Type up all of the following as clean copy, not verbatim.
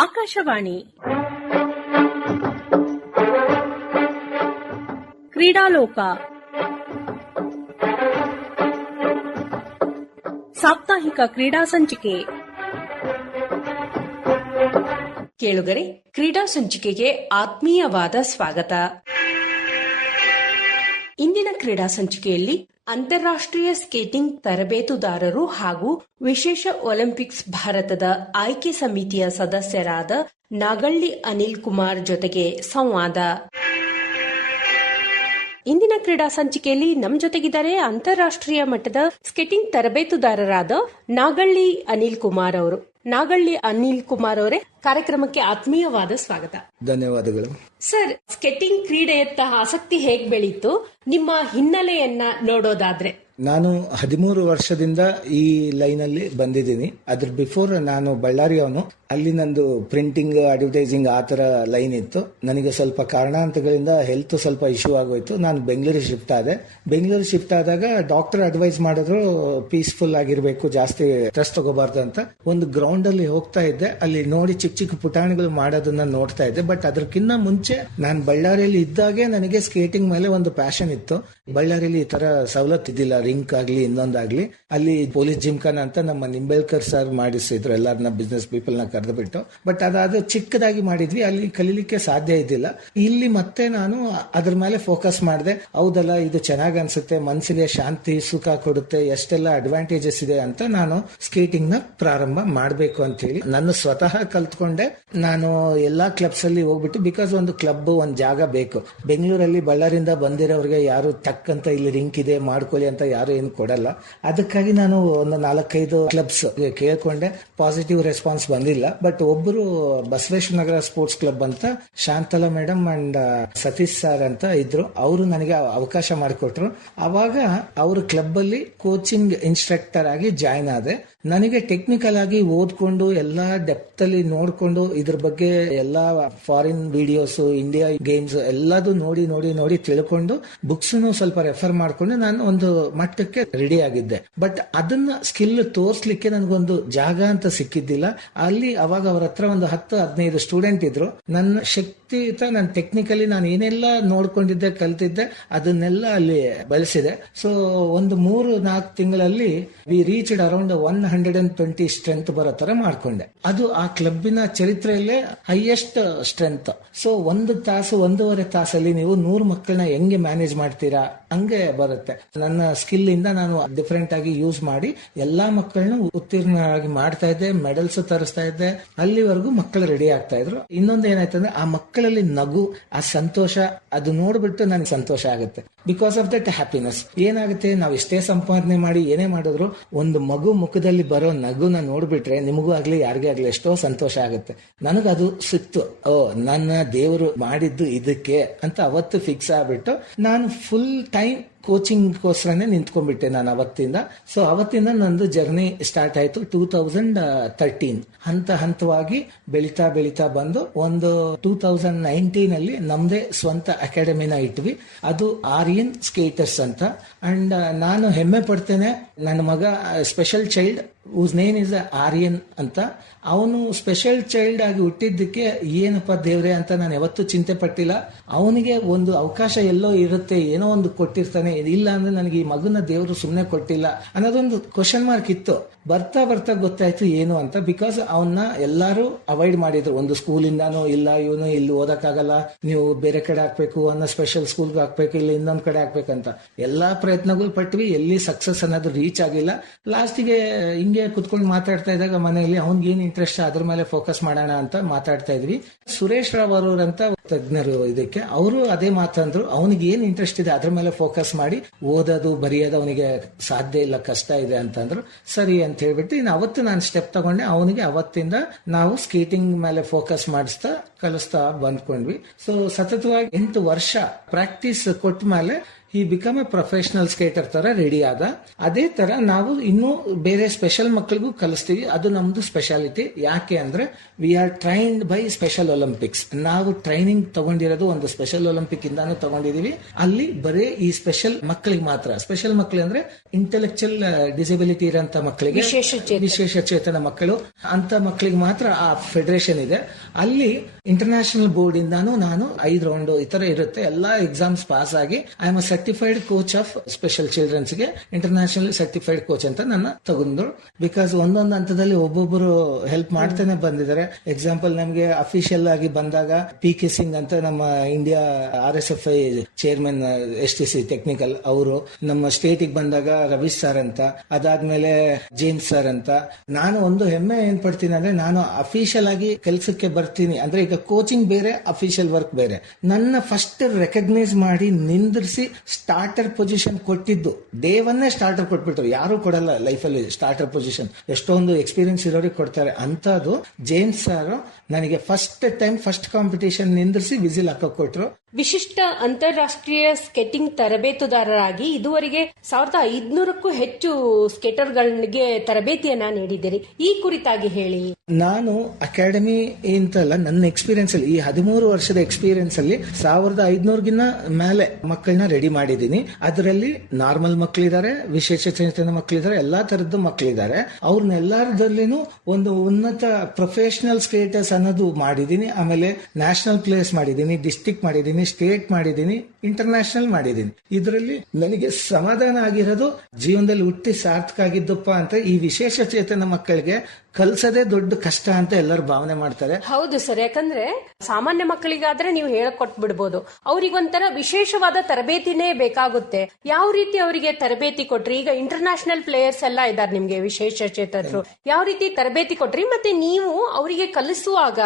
ಆಕಾಶವಾಣಿ ಕ್ರೀಡಾಲೋಕ ಸಾಪ್ತಾಹಿಕ ಕ್ರೀಡಾ ಸಂಚಿಕೆ. ಕೇಳುಗರೆ, ಕ್ರೀಡಾ ಸಂಚಿಕೆಗೆ ಆತ್ಮೀಯವಾದ ಸ್ವಾಗತ. ಇಂದಿನ ಕ್ರೀಡಾ ಸಂಚಿಕೆಯಲ್ಲಿ ಅಂತಾರಾಷ್ಟ್ರೀಯ ಸ್ಕೇಟಿಂಗ್ ತರಬೇತುದಾರರು ಹಾಗೂ ವಿಶೇಷ ಒಲಿಂಪಿಕ್ಸ್ ಭಾರತದ ಆಯ್ಕೆ ಸಮಿತಿಯ ಸದಸ್ಯರಾದ ನಾಗಳ್ಳಿ ಅನಿಲ್ ಕುಮಾರ್ ಜೊತೆಗೆ ಸಂವಾದ. ಇಂದಿನ ಕ್ರೀಡಾ ಸಂಚಿಕೆಯಲ್ಲಿ ನಮ್ಮ ಜೊತೆಗಿದ್ದಾರೆ ಅಂತಾರಾಷ್ಟ್ರೀಯ ಮಟ್ಟದ ಸ್ಕೇಟಿಂಗ್ ತರಬೇತುದಾರರಾದ ನಾಗಳ್ಳಿ ಅನಿಲ್ ಕುಮಾರ್ ಅವರು. ನಾಗಳ್ಳಿ ಅನಿಲ್ ಕುಮಾರ್ ಅವರೇ, ಕಾರ್ಯಕ್ರಮಕ್ಕೆ ಆತ್ಮೀಯವಾದ ಸ್ವಾಗತ. ಧನ್ಯವಾದಗಳು. ಸರ್, ಸ್ಕೇಟಿಂಗ್ ಕ್ರೀಡೆಯತ್ತ ಆಸಕ್ತಿ ಹೇಗ್ ಬೆಳೀತು? ನಿಮ್ಮ ಹಿನ್ನೆಲೆಯನ್ನ ನೋಡೋದಾದ್ರೆ. ನಾನು 13 ವರ್ಷದಿಂದ ಈ ಲೈನ್ ಅಲ್ಲಿ ಬಂದಿದ್ದೀನಿ. ಅದ್ರ ಬಿಫೋರ್ ನಾನು ಬಳ್ಳಾರಿಯವನು. ಅಲ್ಲಿ ನಂದು ಪ್ರಿಂಟಿಂಗ್, ಅಡ್ವರ್ಟೈಸಿಂಗ್ ಆ ತರ ಲೈನ್ ಇತ್ತು. ನನಗೆ ಸ್ವಲ್ಪ ಕಾರಣಾಂತರಗಳಿಂದ ಹೆಲ್ತ್ ಸ್ವಲ್ಪ ಇಶ್ಯೂ ಆಗೋಯ್ತು. ನಾನು ಬೆಂಗಳೂರಿಗೆ ಶಿಫ್ಟ್ ಆದೆ. ಬೆಂಗಳೂರು ಶಿಫ್ಟ್ ಆದಾಗ ಡಾಕ್ಟರ್ ಅಡ್ವೈಸ್ ಮಾಡಿದ್ರು ಪೀಸ್ಫುಲ್ ಆಗಿರ್ಬೇಕು, ಜಾಸ್ತಿ ಸ್ಟ್ರೆಸ್ ತಗೋಬಾರ್ದು ಅಂತ. ಒಂದು ಗ್ರೌಂಡ್ ಅಲ್ಲಿ ಹೋಗ್ತಾ ಇದ್ದೆ. ಅಲ್ಲಿ ನೋಡಿ ಚಿಕ್ಕ ಚಿಕ್ಕ ಪುಟಾಣಿಗಳು ಮಾಡೋದನ್ನ ನೋಡ್ತಾ ಇದ್ದೆ. ಬಟ್ ಅದಕ್ಕಿಂತ ಮುಂಚೆ ನಾನು ಬಳ್ಳಾರಿಯಲ್ಲಿ ಇದ್ದಾಗೆ ನನಗೆ ಸ್ಕೇಟಿಂಗ್ ಮೇಲೆ ಒಂದು ಪ್ಯಾಷನ್ ಇತ್ತು. ಬಳ್ಳಾರಿಯಲ್ಲಿ ಈ ತರ ಸವಲತ್ತು ಇದ್ದಿಲ್ಲ, ರಿಂಕ್ ಆಗ್ಲಿ ಇನ್ನೊಂದಾಗ್ಲಿ. ಅಲ್ಲಿ ಪೊಲೀಸ್ ಜಿಮ್ಖಾನ ಅಂತ ನಮ್ಮ ನಿಂಬೆಳ್ಕರ್ ಸರ್ ಮಾಡಿಸಿದ್ರು, ಎಲ್ಲರನ್ನ ಬಿಸ್ನೆಸ್ ಪೀಪಲ್ ನ ಕರೆದು ಬಿಟ್ಟು. ಬಟ್ ಅದಾದ ಚಿಕ್ಕದಾಗಿ ಮಾಡಿದ್ವಿ, ಅಲ್ಲಿ ಕಲೀಲಿಕ್ಕೆ ಸಾಧ್ಯ ಇದ್ದಿಲ್ಲ. ಇಲ್ಲಿ ಮತ್ತೆ ನಾನು ಅದ್ರ ಮೇಲೆ ಫೋಕಸ್ ಮಾಡಿದೆ. ಹೌದಲ್ಲ, ಇದು ಚೆನ್ನಾಗಿ ಅನ್ಸುತ್ತೆ, ಮನಸ್ಸಿಗೆ ಶಾಂತಿ ಸುಖ ಕೊಡುತ್ತೆ, ಎಷ್ಟೆಲ್ಲ ಅಡ್ವಾಂಟೇಜಸ್ ಇದೆ ಅಂತ ನಾನು ಸ್ಕೇಟಿಂಗ್ ನ ಪ್ರಾರಂಭ ಮಾಡಬೇಕು ಅಂತ ಹೇಳಿ ನನ್ನ ಸ್ವತಃ ಕಲ್ತ್ಕೊಂಡೆ. ನಾನು ಎಲ್ಲಾ ಕ್ಲಬ್ಸ್ ಅಲ್ಲಿ ಹೋಗ್ಬಿಟ್ಟು, ಬಿಕಾಸ್ ಒಂದು ಕ್ಲಬ್ ಒಂದು ಜಾಗ ಬೇಕು. ಬೆಂಗಳೂರಲ್ಲಿ ಬಳ್ಳಾರಿಂದ ಬಂದಿರೋರಿಗೆ ಯಾರು ಟಕ್ ಅಂತ ಇಲ್ಲಿ ರಿಂಕ್ ಇದೆ ಮಾಡ್ಕೊಳ್ಳಿ ಅಂತ ಯಾರು ಏನು ಕೊಡಲ್ಲ. ಅದಕ್ಕಾಗಿ ನಾನು ಒಂದು 4-5 ಕ್ಲಬ್ಸ್ ಕೇಳ್ಕೊಂಡೆ. ಪಾಸಿಟಿವ್ ರೆಸ್ಪಾನ್ಸ್ ಬಂದಿಲ್ಲ. ಬಟ್ ಒಬ್ಬರು ಬಸವೇಶ್ವರ ನಗರ ಸ್ಪೋರ್ಟ್ಸ್ ಕ್ಲಬ್ ಅಂತ Shantala madam and Satish sir ಅಂತ ಇದ್ರು. ಅವರು ನನಗೆ ಅವಕಾಶ ಮಾಡಿಕೊಟ್ರು. ಅವಾಗ ಅವ್ರ ಕ್ಲಬ್ ಅಲ್ಲಿ ಕೋಚಿಂಗ್ ಇನ್ಸ್ಟ್ರಕ್ಟರ್ ಆಗಿ ಜಾಯ್ನ್ ಆದೆ. ನನಗೆ ಟೆಕ್ನಿಕಲ್ ಆಗಿ ಓದ್ಕೊಂಡು ಎಲ್ಲಾ ಡೆಪ್ತ್ ಅಲ್ಲಿ ನೋಡ್ಕೊಂಡು ಇದ್ರ ಬಗ್ಗೆ ಎಲ್ಲಾ ಫಾರಿನ್ ವಿಡಿಯೋಸ್, ಇಂಡಿಯಾ ಗೇಮ್ಸ್ ಎಲ್ಲದೂ ನೋಡಿ ನೋಡಿ ನೋಡಿ ತಿಳ್ಕೊಂಡು ಬುಕ್ಸ್ ಸ್ವಲ್ಪ ರೆಫರ್ ಮಾಡ್ಕೊಂಡು ನಾನು ಒಂದು ಮಟ್ಟಕ್ಕೆ ರೆಡಿ ಆಗಿದ್ದೆ. ಬಟ್ ಅದನ್ನ ಸ್ಕಿಲ್ ತೋರ್ಸ್ಲಿಕ್ಕೆ ನನಗೊಂದು ಜಾಗ ಅಂತ ಸಿಕ್ಕಿದ್ದಿಲ್ಲ. ಅಲ್ಲಿ ಅವಾಗ ಅವ್ರ ಹತ್ರ ಒಂದು 10-15 ಸ್ಟೂಡೆಂಟ್ ಇದ್ರು. ನನ್ನ ಶಕ್ತಿ ನಾನು ಟೆಕ್ನಿಕಲಿ ನಾನು ಏನೆಲ್ಲ ನೋಡ್ಕೊಂಡಿದ್ದೆ, ಕಲ್ತಿದ್ದೆ, ಅದನ್ನೆಲ್ಲ ಅಲ್ಲಿ ಬಳಸಿದೆ. ಸೊ ಒಂದು 3-4 ತಿಂಗಳಲ್ಲಿ ವಿ ರೀಚ್ಡ್ ಅರೌಂಡ್ 120 ಸ್ಟ್ರೆಂತ್ ಬರೋ ತರ ಮಾಡ್ಕೊಂಡೆ. ಅದು ಆ ಕ್ಲಬ್ಬಿನ ಚರಿತ್ರೆಯಲ್ಲೇ ಹೈಯೆಸ್ಟ್ ಸ್ಟ್ರೆಂತ್. ಸೊ 1 ತಾಸು 1.5 ತಾಸಲ್ಲಿ ನೀವು 100 ಮಕ್ಕಳನ್ನ ಹೆಂಗೆ ಮ್ಯಾನೇಜ್ ಮಾಡ್ತೀರಾ ಹಂಗೆ ಬರುತ್ತೆ. ನನ್ನ ಸ್ಕಿಲ್ ಇಂದ ನಾನು ಡಿಫರೆಂಟ್ ಆಗಿ ಯೂಸ್ ಮಾಡಿ ಎಲ್ಲಾ ಮಕ್ಕಳನ್ನ ಉತ್ತೀರ್ಣರಾಗಿ ಮಾಡ್ತಾ ಇದ್ದೆ, ಮೆಡಲ್ಸ್ ತರಿಸ್ತಾ ಇದ್ದೆ. ಅಲ್ಲಿವರೆಗೂ ಮಕ್ಕಳು ರೆಡಿ ಆಗ್ತಾ ಇದ್ರು. ಇನ್ನೊಂದು ಏನಾಯ್ತಂದ್ರೆ ಆ ಮಕ್ಕಳಲ್ಲಿ ನಗು, ಆ ಸಂತೋಷ, ಅದು ನೋಡ್ಬಿಟ್ಟು ನನಗೆ ಸಂತೋಷ ಆಗುತ್ತೆ. ಬಿಕಾಸ್ ಆಫ್ ದಟ್ ಹ್ಯಾಪಿನೆಸ್ ಏನಾಗುತ್ತೆ, ನಾವು ಎಷ್ಟೇ ಸಂಪಾದನೆ ಮಾಡಿ ಏನೇ ಮಾಡಿದ್ರು ಒಂದು ಮಗು ಮುಖದಲ್ಲಿ ಬರೋ ನಗುನ ನೋಡ್ಬಿಟ್ರೆ ನಿಮಗೂ ಆಗ್ಲಿ ಯಾರಿಗೇ ಆಗ್ಲಿ ಎಷ್ಟೋ ಸಂತೋಷ ಆಗುತ್ತೆ. ನನಗದು ಸಿಕ್ತು. ನನ್ನ ದೇವರು ಮಾಡಿದ್ದು ಇದಕ್ಕೆ ಅಂತ ಅವತ್ತು ಫಿಕ್ಸ್ ಆಗ್ಬಿಟ್ಟು ನಾನು ಫುಲ್ ಟೈಮ್ ಕೋಚಿಂಗ್ಗೋಸ್ಕರನೇ ನಿಂತ್ಕೊಂಡ್ಬಿಟ್ಟೆ ನಾನು ಅವತ್ತಿಂದ. ಸೊ ಅವತ್ತಿಂದ ನಂದು ಜರ್ನಿ ಸ್ಟಾರ್ಟ್ ಆಯ್ತು. 2013 ಹಂತವಾಗಿ ಬೆಳೀತಾ ಬೆಳೀತಾ ಬಂದು ಒಂದು 2019 ಅಲ್ಲಿ ನಮ್ದೇ ಸ್ವಂತ ಅಕಾಡೆಮಿನ ಇಟ್ವಿ. ಅದು ಆರ್ಯನ್ ಸ್ಕೇಟರ್ಸ್ ಅಂತ. ಅಂಡ್ ನಾನು ಹೆಮ್ಮೆ ಪಡ್ತೇನೆ, ನನ್ನ ಮಗ special child whose name is Aryan ಅಂತ. ಅವನು ಸ್ಪೆಷಲ್ ಚೈಲ್ಡ್ ಆಗಿ ಹುಟ್ಟಿದ್ದಕ್ಕೆ ಏನಪ್ಪ ದೇವ್ರೆ ಅಂತ ನಾನು ಯಾವತ್ತೂ ಚಿಂತೆ ಪಟ್ಟಿಲ್ಲ. ಅವನಿಗೆ ಒಂದು ಅವಕಾಶ ಎಲ್ಲೋ ಇರುತ್ತೆ, ಏನೋ ಒಂದು ಕೊಟ್ಟಿರ್ತಾನೆ. ಇಲ್ಲ ಅಂದ್ರೆ ನನಗೆ ಈ ಮಗನ ದೇವರು ಸುಮ್ಮನೆ ಕೊಟ್ಟಿಲ್ಲ ಅನ್ನೋದೊಂದು ಕ್ವಶನ್ ಮಾರ್ಕ್ ಇತ್ತು. ಬರ್ತಾ ಬರ್ತಾ ಗೊತ್ತಾಯ್ತು ಏನು ಅಂತ. ಬಿಕಾಸ್ ಅವನ್ನ ಎಲ್ಲಾರು ಅವಾಯ್ಡ್ ಮಾಡಿದ್ರು. ಒಂದು ಸ್ಕೂಲಿಂದಾನು ಇಲ್ಲ ಇವನು ಇಲ್ಲಿ ಓದಕ್ಕಾಗಲ್ಲ, ನೀವು ಬೇರೆ ಕಡೆ ಹಾಕ್ಬೇಕು, ಅನ್ನೋ ಸ್ಪೆಷಲ್ ಸ್ಕೂಲ್ಗೆ ಹಾಕ್ಬೇಕು, ಇಲ್ಲಿ ಇನ್ನೊಂದ್ ಕಡೆ ಹಾಕ್ಬೇಕಂತ ಎಲ್ಲಾ ಪ್ರಯತ್ನಗಳು ಪಟ್ವಿ. ಎಲ್ಲಿ ಸಕ್ಸಸ್ ಅನ್ನೋದು ರೀಚ್ ಆಗಿಲ್ಲ. ಲಾಸ್ಟಿಗೆ ಹಿಂಗೆ ಕುತ್ಕೊಂಡು ಮಾತಾಡ್ತಾ ಇದ್ದಾಗ ಮನೆಯಲ್ಲಿ ಅವ್ನಿಗೆ ಏನ್ ಇಂಟ್ರೆಸ್ಟ್ ಅದ್ರ ಮೇಲೆ ಫೋಕಸ್ ಮಾಡೋಣ ಅಂತ ಮಾತಾಡ್ತಾ ಇದ್ವಿ. ಸುರೇಶ್ ರಾವ್ ಅಂತ ತಜ್ಞರು ಇದಕ್ಕೆ, ಅವರು ಅದೇ ಮಾತಂದ್ರು, ಅವನಿಗೆ ಏನ್ ಇಂಟ್ರೆಸ್ಟ್ ಇದೆ ಅದ್ರ ಮೇಲೆ ಫೋಕಸ್ ಮಾಡಿ, ಓದೋದು ಬರೆಯೋದು ಅವನಿಗೆ ಸಾಧ್ಯ ಇಲ್ಲ, ಕಷ್ಟ ಇದೆ ಅಂತಂದ್ರು. ಸರಿ ಅಂತ ಹೇಳ್ಬಿಟ್ಟು ಇನ್ನು ಅವತ್ತು ನಾನು ಸ್ಟೆಪ್ ತಗೊಂಡೆ. ಅವನಿಗೆ ಅವತ್ತಿಂದ ನಾವು ಸ್ಕೇಟಿಂಗ್ ಮೇಲೆ ಫೋಕಸ್ ಮಾಡಿಸ್ತಾ ಕಲಿಸ್ತಾ ಬಂದ್ಕೊಂಡ್ವಿ. ಸೊ ಸತತವಾಗಿ 8 ವರ್ಷ ಪ್ರಾಕ್ಟೀಸ್ ಕೊಟ್ಟ ಮೇಲೆ ಈ ಬಿಕಮ್ ಎ ಪ್ರೊಫೆಷನಲ್ ಸ್ಕೇಟರ್ ತರ ರೆಡಿ ಆದ. ಅದೇ ತರ ನಾವು ಇನ್ನೂ ಬೇರೆ ಸ್ಪೆಷಲ್ ಮಕ್ಕಳಿಗೂ ಕಲಿಸ್ತೀವಿ. ಅದು ನಮ್ದು ಸ್ಪೆಷಾಲಿಟಿ. ಯಾಕೆ ಅಂದ್ರೆ we are trained by special Olympics. ನಾವು ಟ್ರೈನಿಂಗ್ ತಗೊಂಡಿರೋದು ಒಂದು ಸ್ಪೆಷಲ್ ಒಲಿಂಪಿಕ್ ಇಂದಾನು ತಗೊಂಡಿದೀವಿ. ಅಲ್ಲಿ ಬರೀ ಈ ಸ್ಪೆಷಲ್ ಮಕ್ಕಳಿಗೆ ಮಾತ್ರ, ಸ್ಪೆಷಲ್ ಮಕ್ಕಳು ಅಂದ್ರೆ ಇಂಟೆಲೆಕ್ಚುಯಲ್ ಡಿಸಬಿಲಿಟಿ ಇರೋಂತ ಮಕ್ಕಳಿಗೆ, ವಿಶೇಷ ಚೇತನ ಮಕ್ಕಳು, ಅಂತ ಮಕ್ಕಳಿಗೆ ಮಾತ್ರ ಆ ಫೆಡರೇಷನ್ ಇದೆ. ಅಲ್ಲಿ ಇಂಟರ್ನ್ಯಾಷನಲ್ ಬೋರ್ಡ್ ಇಂದಾನು ನಾನು 5 ರೌಂಡ್ ಈ ತರ ಇರುತ್ತೆ. ಎಲ್ಲಾ ಎಕ್ಸಾಮ್ಸ್ ಪಾಸ್ ಆಗಿ I am a certified coach of special children's ಗೆ, ಇಂಟರ್ನ್ಯಾಷನಲ್ ಸರ್ಟಿಫೈಡ್ ಕೋಚ್ ಅಂತ ನನ್ನ ತಗೊಂಡ್ರು. ಬಿಕಾಸ್ ಒಂದೊಂದು ಹಂತದಲ್ಲಿ ಒಬ್ಬೊಬ್ಬರು ಹೆಲ್ಪ್ ಮಾಡ್ತಾನೆ ಬಂದಿದ್ದಾರೆ. ಎಕ್ಸಾಂಪಲ್ ನಮಗೆ ಅಫಿಷಿಯಲ್ ಆಗಿ ಬಂದಾಗ PK ಸಿಂಗ್ ಅಂತ ನಮ್ಮ India RSFI chairman STC technical ಅವರು, ನಮ್ಮ ಸ್ಟೇಟ್ ಬಂದಾಗ ರವೀಶ್ ಸರ್ ಅಂತ, ಅದಾದ್ಮೇಲೆ ಜೇಮ್ಸ್ ಸರ್ ಅಂತ. ನಾನು ಒಂದು ಹೆಮ್ಮೆ ಏನ್ ಪಡ್ತೀನಿ ಅಂದ್ರೆ ನಾನು ಅಫಿಷಿಯಲ್ ಆಗಿ ಕೆಲಸಕ್ಕೆ ಬರ್ತೀನಿ ಅಂದ್ರೆ ಈಗ ಕೋಚಿಂಗ್ ಬೇರೆ, ಅಫಿಷಿಯಲ್ ವರ್ಕ್ ಬೇರೆ. ನನ್ನ ಫಸ್ಟ್ ರೆಕಗ್ನೈಸ್ ಮಾಡಿ ನಿಂದಿರಿಸಿ ಸ್ಟಾರ್ಟರ್ ಪೊಸಿಷನ್ ಕೊಟ್ಟಿದ್ದು, ಡೇ 1 ಸ್ಟಾರ್ಟರ್ ಕೊಟ್ಬಿಟ್ರು. ಯಾರು ಕೊಡಲ್ಲ ಲೈಫಲ್ಲಿ ಸ್ಟಾರ್ಟರ್ ಪೊಸಿಷನ್, ಎಷ್ಟೊಂದು ಎಕ್ಸ್ಪೀರಿಯನ್ಸ್ ಇರೋರಿಗೆ ಕೊಡ್ತಾರೆ. ಅಂತದ್ದು ಜೇಮ್ಸ್ ಸರ್ ನನಗೆ ಫಸ್ಟ್ ಟೈಮ್ ಫಸ್ಟ್ ಕಾಂಪಿಟೇಷನ್ ನಿಂದಿರಿಸಿ ವಿಸಿಲ್ ಹಾಕಕ್ ಕೊಟ್ರು. ವಿಶಿಷ್ಟ ಅಂತಾರಾಷ್ಟ್ರೀಯ ಸ್ಕೇಟಿಂಗ್ ತರಬೇತುದಾರರಾಗಿ ಇದುವರೆಗೆ 1500ಕ್ಕೂ ಹೆಚ್ಚು ಸ್ಕೇಟರ್ಗಳಿಗೆ ತರಬೇತಿಯನ್ನ ನೀಡಿದ್ದೀರಿ. ಈ ಕುರಿತಾಗಿ ಹೇಳಿ. ನಾನು ಅಕಾಡೆಮಿ ಅಂತಲ್ಲ, ನನ್ನ ಎಕ್ಸ್ಪೀರಿಯನ್ಸ್ ಅಲ್ಲಿ ಈ 13 ವರ್ಷದ ಎಕ್ಸ್ಪೀರಿಯನ್ಸ್ ಅಲ್ಲಿ 1500ಗಿನ್ನ ಮೇಲೆ ಮಕ್ಕಳನ್ನ ರೆಡಿ ಮಾಡಿದ್ದೀನಿ. ಅದರಲ್ಲಿ ನಾರ್ಮಲ್ ಮಕ್ಕಳಿದ್ದಾರೆ, ವಿಶೇಷ ಚೇತನ ಮಕ್ಕಳಿದ್ದಾರೆ, ಎಲ್ಲಾ ತರದ್ದು ಮಕ್ಕಳಿದ್ದಾರೆ. ಅವ್ರನ್ನೆಲ್ಲರದಲ್ಲಿನೂ ಒಂದು ಉನ್ನತ ಪ್ರೊಫೆಷನಲ್ ಸ್ಕೇಟರ್ಸ್ ಅನ್ನೋದು ಮಾಡಿದ್ದೀನಿ. ಆಮೇಲೆ ನ್ಯಾಷನಲ್ ಪ್ಲೇಯರ್ಸ್ ಮಾಡಿದ್ದೀನಿ, ಡಿಸ್ಟ್ರಿಕ್ಟ್ ಮಾಡಿದ್ದೀನಿ, ಸ್ಟೇಟ್ ಮಾಡಿದ್ದೀನಿ, ಇಂಟರ್ನ್ಯಾಷನಲ್ ಮಾಡಿದ್ದೀನಿ. ಇದರಲ್ಲಿ ನನಗೆ ಸಮಾಧಾನ ಆಗಿರೋದು ಜೀವನದಲ್ಲಿ ಹುಟ್ಟಿ ಸಾರ್ಥಕ ಆಗಿದ್ದಪ್ಪ ಅಂತ. ಈ ವಿಶೇಷ ಚೇತನ ಮಕ್ಕಳಿಗೆ ಕಲ್ಸೋದೇ ದೊಡ್ಡ ಕಷ್ಟ ಅಂತ ಎಲ್ಲರೂ ಭಾವನೆ ಮಾಡ್ತಾರೆ. ಹೌದು ಸರ್, ಯಾಕಂದ್ರೆ ಸಾಮಾನ್ಯ ಮಕ್ಕಳಿಗಾದ್ರೆ ನೀವು ಹೇಳ್ಕೊಟ್ಬಿಡ್ಬೋದು, ಅವ್ರಿಗೊಂಥರ ವಿಶೇಷವಾದ ತರಬೇತಿನೇ ಬೇಕಾಗುತ್ತೆ. ಯಾವ ರೀತಿ ಅವರಿಗೆ ತರಬೇತಿ ಕೊಟ್ರಿ? ಈಗ ಇಂಟರ್ನ್ಯಾಷನಲ್ ಪ್ಲೇಯರ್ಸ್ ಎಲ್ಲ ಇದ್ದಾರೆ ನಿಮ್ಗೆ, ವಿಶೇಷ ಚೇತನರು. ಯಾವ ರೀತಿ ತರಬೇತಿ ಕೊಟ್ರಿ? ಮತ್ತೆ ನೀವು ಅವರಿಗೆ ಕಲಿಸುವಾಗ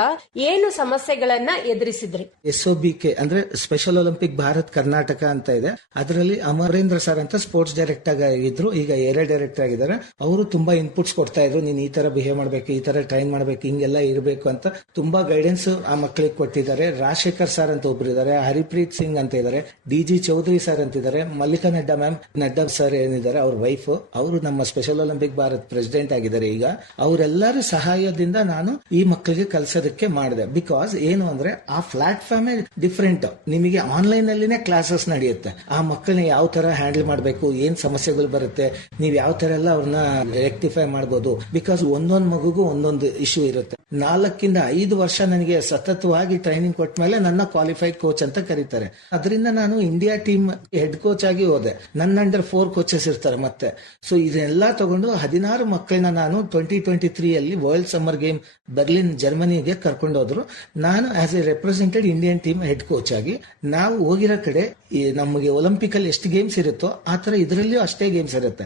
ಏನು ಸಮಸ್ಯೆಗಳನ್ನ ಎದುರಿಸಿದ್ರಿ? SOBK ಅಂದ್ರೆ ಸ್ಪೆಷಲ್ ಒಲಿಂಪಿಕ್ ಭಾರತ್ ಕರ್ನಾಟಕ ಅಂತ ಇದೆ. ಅದರಲ್ಲಿ ಅಮರೇಂದ್ರ ಸರ್ ಅಂತ ಸ್ಪೋರ್ಟ್ಸ್ ಡೈರೆಕ್ಟರ್ ಆಗಿದ್ರು, ಈಗ ಏರಿಯಾ ಡೈರೆಕ್ಟರ್ ಆಗಿದ್ದಾರೆ. ಅವರು ತುಂಬಾ ಇನ್ಪುಟ್ಸ್ ಕೊಡ್ತಾ ಇದ್ರು. ನೀನ್ ಈ ತರ ಬಿಹೇವ್ ಮಾಡ್ಬೇಕು, ಈ ತರ ಟ್ರೈನ್ ಮಾಡ್ಬೇಕು, ಹಿಂಗೆಲ್ಲ ಇರಬೇಕು ಅಂತ ತುಂಬಾ ಗೈಡೆನ್ಸ್ ಆ ಮಕ್ಕಳಿಗೆ ಕೊಟ್ಟಿದ್ದಾರೆ. ರಾಜಶೇಖರ್ ಸರ್ ಅಂತ ಒಬ್ರು ಇದ್ದಾರೆ, ಹರಿಪ್ರೀತ್ ಸಿಂಗ್ ಅಂತ ಇದ್ದಾರೆ, DG ಚೌಧರಿ ಸರ್ ಅಂತಿದ್ದಾರೆ, ಮಲ್ಲಿಕಾ ನಡ್ಡಾ ಮ್ಯಾಮ್, ನಡ್ಡಾ ಸರ್ ಏನಿದ್ದಾರೆ ಅವ್ರ ವೈಫ್, ಅವರು ನಮ್ಮ ಸ್ಪೆಷಲ್ ಒಲಿಂಪಿಕ್ ಭಾರತ್ ಪ್ರೆಸಿಡೆಂಟ್ ಆಗಿದ್ದಾರೆ ಈಗ. ಅವರೆಲ್ಲರ ಸಹಾಯದಿಂದ ನಾನು ಈ ಮಕ್ಕಳಿಗೆ ಕಲ್ಸೋದಕ್ಕೆ ಮಾಡಿದೆ. ಬಿಕಾಸ್ ಏನು ಅಂದ್ರೆ ಆ ಪ್ಲಾಟ್ಫಾರ್ಮ್ ಡಿಫ್ರೆಂಟ್. ನಿಮಗೆ ಆನ್ಲೈನ್ ಅಲ್ಲಿನೇ ಕ್ಲಾಸಸ್ ನಡೆಯುತ್ತೆ. ಆ ಮಕ್ಕಳನ್ನ ಯಾವ ತರ ಹ್ಯಾಂಡಲ್ ಮಾಡಬೇಕು, ಏನ್ ಸಮಸ್ಯೆಗಳು ಬರುತ್ತೆ, ನೀವು ಯಾವ ತರ ಎಲ್ಲ ಅವ್ರನ್ನ ರೆಕ್ಟಿಫೈ ಮಾಡಬಹುದು. ಬಿಕಾಸ್ ಒಂದೊಂದು ಮಗುಗೂ ಒಂದೊಂದು ಇಶ್ಯೂ ಇರುತ್ತೆ. 4-5 ವರ್ಷ ನನಗೆ ಸತತವಾಗಿ ಟ್ರೈನಿಂಗ್ ಕೊಟ್ಟ ಮೇಲೆ ನನ್ನ ಕ್ವಾಲಿಫೈಡ್ ಕೋಚ್ ಅಂತ ಕರೀತಾರೆ. ಅದರಿಂದ ನಾನು ಇಂಡಿಯಾ ಟೀಮ್ ಹೆಡ್ ಕೋಚ್ ಆಗಿ ಹೋದೆ. ನನ್ನ ಅಂಡರ್ 4 ಕೋಚಸ್ ಇರ್ತಾರೆ ಮತ್ತೆ. ಸೊ ಇದನ್ನೆಲ್ಲ ತಗೊಂಡು 16 ಮಕ್ಕಳನ್ನ ನಾನು 2023 ಅಲ್ಲಿ ವರ್ಲ್ಡ್ ಸಮ್ಮರ್ ಗೇಮ್ ಬರ್ಲಿನ್ ಜರ್ಮನಿಗೆ ಕರ್ಕೊಂಡು ಹೋದ್ರು. ನಾನು as A represented Indian team head coach ಆಗಿ, ನಾವು ಹೋಗಿರೋ ಕಡೆ ನಮಗೆ ಒಲಿಂಪಿಕ್ ಅಲ್ಲಿ ಎಷ್ಟು ಗೇಮ್ಸ್ ಇರುತ್ತೋ ಆ ತರ ಇದರಲ್ಲಿಯೂ ಅಷ್ಟೇ ಗೇಮ್ಸ್ ಇರುತ್ತೆ.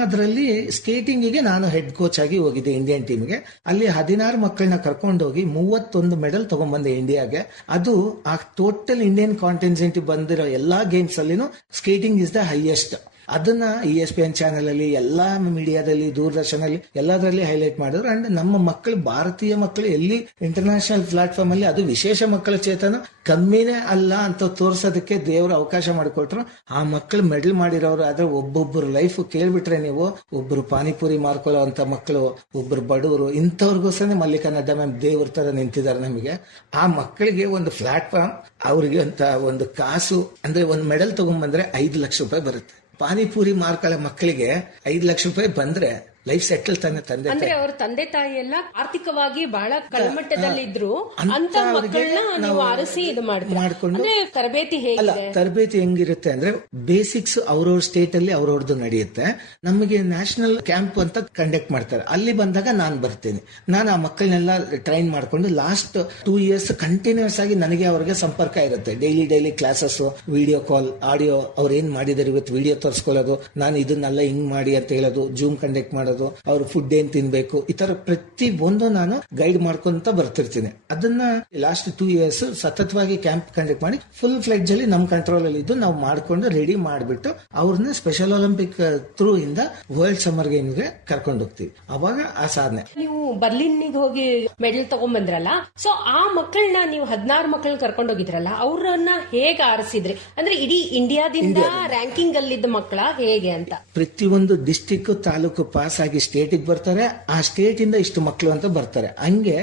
ಅದರಲ್ಲಿ ಸ್ಕೇಟಿಂಗಿಗೆ ನಾನು ಹೆಡ್ ಕೋಚ್ ಆಗಿ ಹೋಗಿದ್ದೆ ಇಂಡಿಯನ್ ಟೀಮ್ಗೆ. ಅಲ್ಲಿ 16 ಮಕ್ಕಳನ್ನ ಕರ್ಕೊಂಡೋಗಿ 31 ಮೆಡಲ್ ತಗೊಂಡ್ಬಂದೆ ಇಂಡಿಯಾಗೆ. ಅದು ಆ ಟೋಟಲ್ ಇಂಡಿಯನ್ ಕಾಂಟಿಂಜೆಂಟ್ ಬಂದಿರೋ ಎಲ್ಲಾ ಗೇಮ್ಸ್ ಅಲ್ಲಿನೂ ಸ್ಕೇಟಿಂಗ್ ಇಸ್ ದ ಹೈಯೆಸ್ಟ್. ಅದನ್ನ ESPN ಚಾನೆಲ್ ಅಲ್ಲಿ, ಎಲ್ಲಾ ಮೀಡಿಯಾದಲ್ಲಿ, ದೂರದರ್ಶನಲ್ಲಿ ಎಲ್ಲದರಲ್ಲಿ ಹೈಲೈಟ್ ಮಾಡಿದ್ರು. ಅಂಡ್ ನಮ್ಮ ಮಕ್ಕಳು, ಭಾರತೀಯ ಮಕ್ಕಳು ಎಲ್ಲಿ ಇಂಟರ್ನ್ಯಾಷನಲ್ ಪ್ಲಾಟ್ಫಾರ್ಮ್ ಅಲ್ಲಿ, ಅದು ವಿಶೇಷ ಮಕ್ಕಳ ಚೇತನ ಕಮ್ಮಿನೇ ಅಲ್ಲ ಅಂತ ತೋರ್ಸೋದಕ್ಕೆ ದೇವರು ಅವಕಾಶ ಮಾಡಿಕೊಟ್ರು. ಆ ಮಕ್ಕಳು ಮೆಡಲ್ ಮಾಡಿರೋರು. ಆದ್ರೆ ಒಬ್ಬೊಬ್ಬರು ಲೈಫ್ ಕೇಳ್ಬಿಟ್ರೆ ನೀವು, ಒಬ್ರು ಪಾನಿಪುರಿ ಮಾರ್ಕೊಳ್ಳೋ ಅಂತ ಮಕ್ಕಳು, ಒಬ್ರು ಬಡವರು, ಇಂಥವ್ರಿಗೋಸ್ಕರ ಮಲ್ಲಿಕಾ ನಡ್ಡಾ ಮ್ಯಾಮ್ ದೇವ್ರ ತರ ನಿಂತಿದ್ದಾರೆ ನಮಗೆ. ಆ ಮಕ್ಕಳಿಗೆ ಒಂದು ಪ್ಲಾಟ್ಫಾರ್ಮ್, ಅವ್ರಿಗೆ ಅಂತ ಒಂದು ಕಾಸು ಅಂದ್ರೆ ಒಂದು ಮೆಡಲ್ ತಗೊಂಡ್ಬಂದ್ರೆ 5 ಲಕ್ಷ ರೂಪಾಯಿ ಬರುತ್ತೆ. ಪಾನಿಪುರಿ ಮಾರ್ಕೊಳ್ಳೋ ಮಕ್ಕಳಿಗೆ 5 ಲಕ್ಷ ರೂಪಾಯಿ ಬಂದ್ರೆ ಲೈಫ್ ಸೆಟಲ್ ತಾನೆ. ತಂದೆ ಅಂದ್ರೆ ಅವ್ರ ತಂದೆ ತಾಯಿ ಎಲ್ಲ ಆರ್ಥಿಕವಾಗಿ ಬಹಳ ಕೆಳಮಟ್ಟದಲ್ಲಿದ್ರು ಅಂತ ಮಕ್ಕಳನ್ನ ನೀವು ಆರಿಸಿ ಇದು ಮಾಡ್ಕೊಂಡು. ಅಂದ್ರೆ ತರಬೇತಿ ಹೇಗಿದೆ? ತರಬೇತಿ ಹೆಂಗಿರುತ್ತೆ ಅಂದ್ರೆ ಬೇಸಿಕ್ಸ್ ಅವ್ರವ್ರ ಸ್ಟೇಟ್ ಅಲ್ಲಿ ಅವ್ರವ್ರದ್ದು ನಡೆಯುತ್ತೆ. ನಮಗೆ ನ್ಯಾಷನಲ್ ಕ್ಯಾಂಪ್ ಅಂತ ಕಂಡಕ್ಟ್ ಮಾಡ್ತಾರೆ. ಅಲ್ಲಿ ಬಂದಾಗ ನಾನು ಬರ್ತೀನಿ. ನಾನು ಆ ಮಕ್ಕಳನ್ನೆಲ್ಲ ಟ್ರೈನ್ ಮಾಡ್ಕೊಂಡು ಲಾಸ್ಟ್ 2 years ಕಂಟಿನ್ಯೂಸ್ ಆಗಿ ನನಗೆ ಅವ್ರಿಗೆ ಸಂಪರ್ಕ ಇರುತ್ತೆ. Daily classes, video call, audio, ಅವ್ರು ಏನ್ ಮಾಡಿದಾರೆ ಇವತ್ತು ವಿಡಿಯೋ ತೋರಿಸ್ಕೊಳ್ಳೋದು, ನಾನು ಇದನ್ನೆಲ್ಲ ಹಿಂಗ್ ಮಾಡಿ ಅಂತ ಹೇಳೋದು, ಜೂಮ್ ಕಂಡಕ್ಟ್ ಮಾಡೋದು, ಮಾಡೋದು, ಅವ್ರ ಫುಡ್ ಏನ್ ತಿನ್ಬೇಕು, ಈ ತರ ಪ್ರತಿ ಒಂದು ನಾನು ಗೈಡ್ ಮಾಡ್ಕೊಂತ ಬರ್ತಿರ್ತೀನಿ. ಅದನ್ನ ಲಾಸ್ಟ್ 2 years ಸತತವಾಗಿ ಕ್ಯಾಂಪ್ ಕಂಡಕ್ಟ್ ಮಾಡಿ ಫುಲ್ ಫ್ಲೆಡ್ಜ್ ಅಲ್ಲಿ ನಮ್ ಕಂಟ್ರೋಲ್ ಅಲ್ಲಿ ಇದ್ದು ನಾವು ಮಾಡ್ಕೊಂಡು ರೆಡಿ ಮಾಡ್ಬಿಟ್ಟು ಅವ್ರನ್ನ ಸ್ಪೆಷಲ್ ಒಲಿಂಪಿಕ್ ಥ್ರೂ ಇಂದ ವರ್ಲ್ಡ್ ಸಮ್ಮರ್ ಗೇಮ್ ಗೆ ಕರ್ಕೊಂಡು ಹೋಗ್ತೀವಿ. ಅವಾಗ ಆ ಸಾಧನೆ. ನೀವು ಬರ್ಲಿನ್ನಿಗೆ ಹೋಗಿ ಮೆಡಲ್ ತಗೊಂಡ್ ಬಂದ್ರಲ್ಲ, ಸೊ ಆ ಮಕ್ಕಳನ್ನ ನೀವು 16 ಮಕ್ಕಳನ್ನ ಕರ್ಕೊಂಡು ಹೋಗಿದ್ರಲ್ಲ, ಅವ್ರನ್ನ ಹೇಗೆ ಆರಿಸಿದ್ರಿ? ಅಂದ್ರೆ ಇಡೀ ಇಂಡಿಯಾದಿಂದ ರ್ಯಾಂಕಿಂಗ್ ಅಲ್ಲಿದ್ದ ಮಕ್ಕಳ ಹೇಗೆ ಅಂತ? ಪ್ರತಿಯೊಂದು ಡಿಸ್ಟಿಕ್ ತಾಲೂಕು ಪಾಸ್ ಆಗಿ ಸ್ಟೇಟ್ ಬರ್ತಾರೆ, ಆ ಸ್ಟೇಟ್ ಇಂದ ಇಷ್ಟು ಮಕ್ಕಳು ಅಂತ ಬರ್ತಾರೆ. ಹಂಗೆ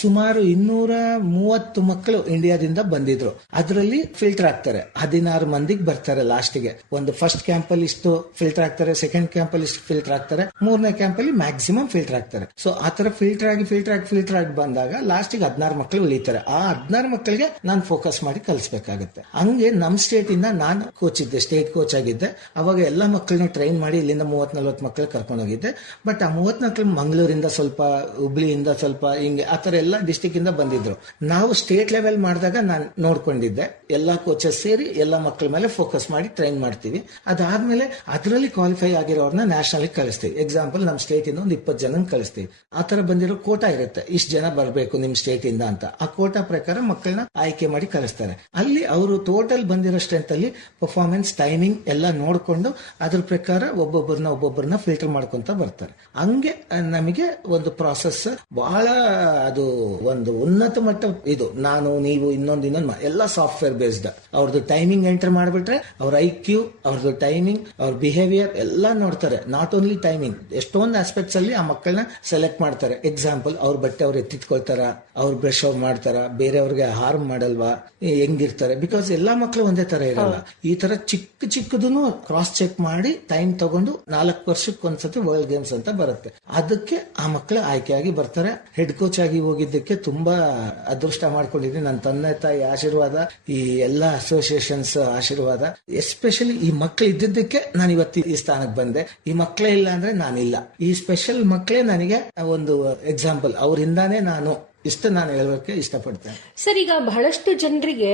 ಸುಮಾರು 230 ಮಕ್ಕಳು ಇಂಡಿಯಾದಿಂದ ಬಂದಿದ್ರು. ಅದರಲ್ಲಿ ಫಿಲ್ಟರ್ ಆಗ್ತಾರೆ, 16 ಮಂದಿಗೆ ಬರ್ತಾರೆ ಲಾಸ್ಟ್ ಗೆ. ಒಂದು ಫಸ್ಟ್ ಕ್ಯಾಂಪ್ ಅಲ್ಲಿ ಇಷ್ಟು ಫಿಲ್ಟರ್ ಆಗ್ತಾರೆ, ಸೆಕೆಂಡ್ ಕ್ಯಾಂಪ್ ಅಲ್ಲಿ ಇಷ್ಟು ಫಿಲ್ಟರ್ ಆಗ್ತಾರೆ, 3ನೇ ಕ್ಯಾಂಪ್ ಅಲ್ಲಿ ಮ್ಯಾಕ್ಸಿಮಮ್ ಫಿಲ್ಟರ್ ಆಗ್ತಾರೆ. ಸೊ ಆತರ ಫಿಲ್ಟರ್ ಆಗಿ ಬಂದಾಗ ಲಾಸ್ಟ್ ಗೆ 16 ಮಕ್ಕಳು ಉಳಿತಾರೆ. ಆ 16 ಮಕ್ಕಳಿಗೆ ನಾನು ಫೋಕಸ್ ಮಾಡಿ ಕಲಿಸಬೇಕಾಗುತ್ತೆ. ಹಂಗೆ ನಮ್ ಸ್ಟೇಟ್ ಇಂದ ನಾನು ಕೋಚ್ ಇದ್ದೆ, ಸ್ಟೇಟ್ ಕೋಚ್ ಆಗಿದ್ದೆ. ಅವಾಗ ಎಲ್ಲಾ ಮಕ್ಕಳನ್ನ ಟ್ರೈನ್ ಮಾಡಿ ಇಲ್ಲಿಂದ 30-40 ಮಕ್ಕಳು ಕರ್ಕೊಂಡು ಹೋಗಿದ್ದೆ. ಬಟ್ ಆ 30 ಮಕ್ಕಳು ಮಂಗಳೂರಿಂದ ಸ್ವಲ್ಪ, ಹುಬ್ಳಿಯಿಂದ ಸ್ವಲ್ಪ, ಹಿಂಗೆ ಆತರ ಎಲ್ಲ ಡಿಸ್ಟಿಕ್ ಇಂದ ಬಂದಿದ್ರು. ನಾವು ಸ್ಟೇಟ್ ಲೆವೆಲ್ ಮಾಡಿದಾಗ ನಾನು ನೋಡ್ಕೊಂಡಿದ್ದೆ, ಎಲ್ಲಾ ಕೋಚಸ್ ಸೇರಿ ಎಲ್ಲಾ ಮಕ್ಕಳ ಮೇಲೆ ಫೋಕಸ್ ಮಾಡಿ ಟ್ರೈನ್ ಮಾಡ್ತೀವಿ. ಅದಾದ್ಮೇಲೆ ಅದರಲ್ಲಿ ಕ್ವಾಲಿಫೈ ಆಗಿರೋರ್ನ ನ್ಯಾಷನಲ್ ಕಳಿಸ್ತೀವಿ. ಎಕ್ಸಾಂಪಲ್ ನಮ್ ಸ್ಟೇಟ್ ಇಂದ ಒಂದು 20 ಜನ ಕಳಿಸ್ತೀವಿ. ಆತರ ಬಂದಿರೋ ಕೋಟಾ ಇರುತ್ತೆ, ಇಷ್ಟು ಜನ ಬರಬೇಕು ನಿಮ್ ಸ್ಟೇಟ್ ಇಂದ ಅಂತ. ಆ ಕೋಟಾ ಪ್ರಕಾರ ಮಕ್ಕಳನ್ನ ಆಯ್ಕೆ ಮಾಡಿ ಕಳಿಸ್ತಾರೆ. ಅಲ್ಲಿ ಅವರು ಟೋಟಲ್ ಬಂದಿರೋ ಸ್ಟ್ರೆಂತ್ ಅಲ್ಲಿ ಪರ್ಫಾರ್ಮೆನ್ಸ್, ಟೈಮಿಂಗ್ ಎಲ್ಲ ನೋಡ್ಕೊಂಡು ಅದ್ರ ಪ್ರಕಾರ ಒಬ್ಬೊಬ್ಬರನ್ನ ಫಿಲ್ಟರ್ ಮಾಡ್ಕೊಂತ ಬರ್ತಾರೆ. ಹಂಗೆ ನಮಗೆ ಒಂದು ಪ್ರಾಸೆಸ್ ಬಹಳ, ಅದು ಒಂದು ಉನ್ನತ ಮಟ್ಟ. ಇದು ನಾನು ನೀವು ಇನ್ನೊಂದು ಎಲ್ಲ ಸಾಫ್ಟ್ವೇರ್ ಬೇಸ್ಡ್. ಅವ್ರದ್ದು ಟೈಮಿಂಗ್ ಎಂಟರ್ ಮಾಡ್ಬಿಟ್ರೆ ಅವ್ರ IQ, ಅವ್ರದ್ದು ಟೈಮಿಂಗ್, ಅವ್ರ ಬಿಹೇವಿಯರ್ ಎಲ್ಲ ನೋಡ್ತಾರೆ. ನಾಟ್ ಓನ್ಲಿ ಟೈಮಿಂಗ್, ಎಷ್ಟೊಂದು ಆಸ್ಪೆಕ್ಟ್ಸ್ ಅಲ್ಲಿ ಆ ಮಕ್ಕಳನ್ನ ಸೆಲೆಕ್ಟ್ ಮಾಡ್ತಾರೆ. ಎಕ್ಸಾಂಪಲ್, ಅವ್ರ ಬಟ್ಟೆ ಅವ್ರು ಎತ್ತಿಟ್ಕೊಳ್ತಾರ, ಅವ್ರ ಬ್ರಷ್ ಅವ್ರು ಮಾಡ್ತಾರ, ಬೇರೆಯವ್ರಿಗೆ ಹಾರ್ಮ್ ಮಾಡಲ್ವಾ, ಹೆಂಗಿರ್ತಾರೆ. ಬಿಕಾಸ್ ಎಲ್ಲಾ ಮಕ್ಕಳು ಒಂದೇ ತರ ಇರಲ್ಲ. ಈ ತರ ಚಿಕ್ಕದನ್ನು ಕ್ರಾಸ್ ಚೆಕ್ ಮಾಡಿ ಟೈಮ್ ತಗೊಂಡು 4 ವರ್ಷಕ್ಕೆ ಒಂದ್ಸತಿ ವರ್ಲ್ಡ್ ಗೇಮ್ಸ್ ಅಂತ ಬರುತ್ತೆ. ಅದಕ್ಕೆ ಆ ಮಕ್ಕಳು ಆಯ್ಕೆಯಾಗಿ ಬರ್ತಾರೆ. ಹೆಡ್ ಕೋಚ್ ಆಗಿ ಹೋಗಿದ್ದಕ್ಕೆ ತುಂಬಾ ಅದೃಷ್ಟ ಮಾಡ್ಕೊಂಡಿದ್ದೀನಿ. ನನ್ನ ತಂದೆ ತಾಯಿ ಆಶೀರ್ವಾದ, ಈ ಎಲ್ಲಾ ಅಸೋಸಿಯೇಷನ್ಸ್ ಆಶೀರ್ವಾದ, ಎಸ್ಪೆಷಲಿ ಈ ಮಕ್ಕಳು ಇದ್ದಿದ್ದಕ್ಕೆ ನಾನು ಇವತ್ತು ಈ ಸ್ಥಾನಕ್ಕೆ ಬಂದೆ. ಈ ಮಕ್ಕಳೇ ಇಲ್ಲ ಅಂದ್ರೆ ನಾನಿಲ್ಲ. ಈ ಸ್ಪೆಷಲ್ ಮಕ್ಕಳೇ ನನಗೆ ಒಂದು ಎಕ್ಸಾಂಪಲ್. ಅವರಿಂದಾನೇ ನಾನು ಹೇಳೋಕೆ ಇಷ್ಟಪಡ್ತೇನೆ. ಸರ್, ಈಗ ಬಹಳಷ್ಟು ಜನರಿಗೆ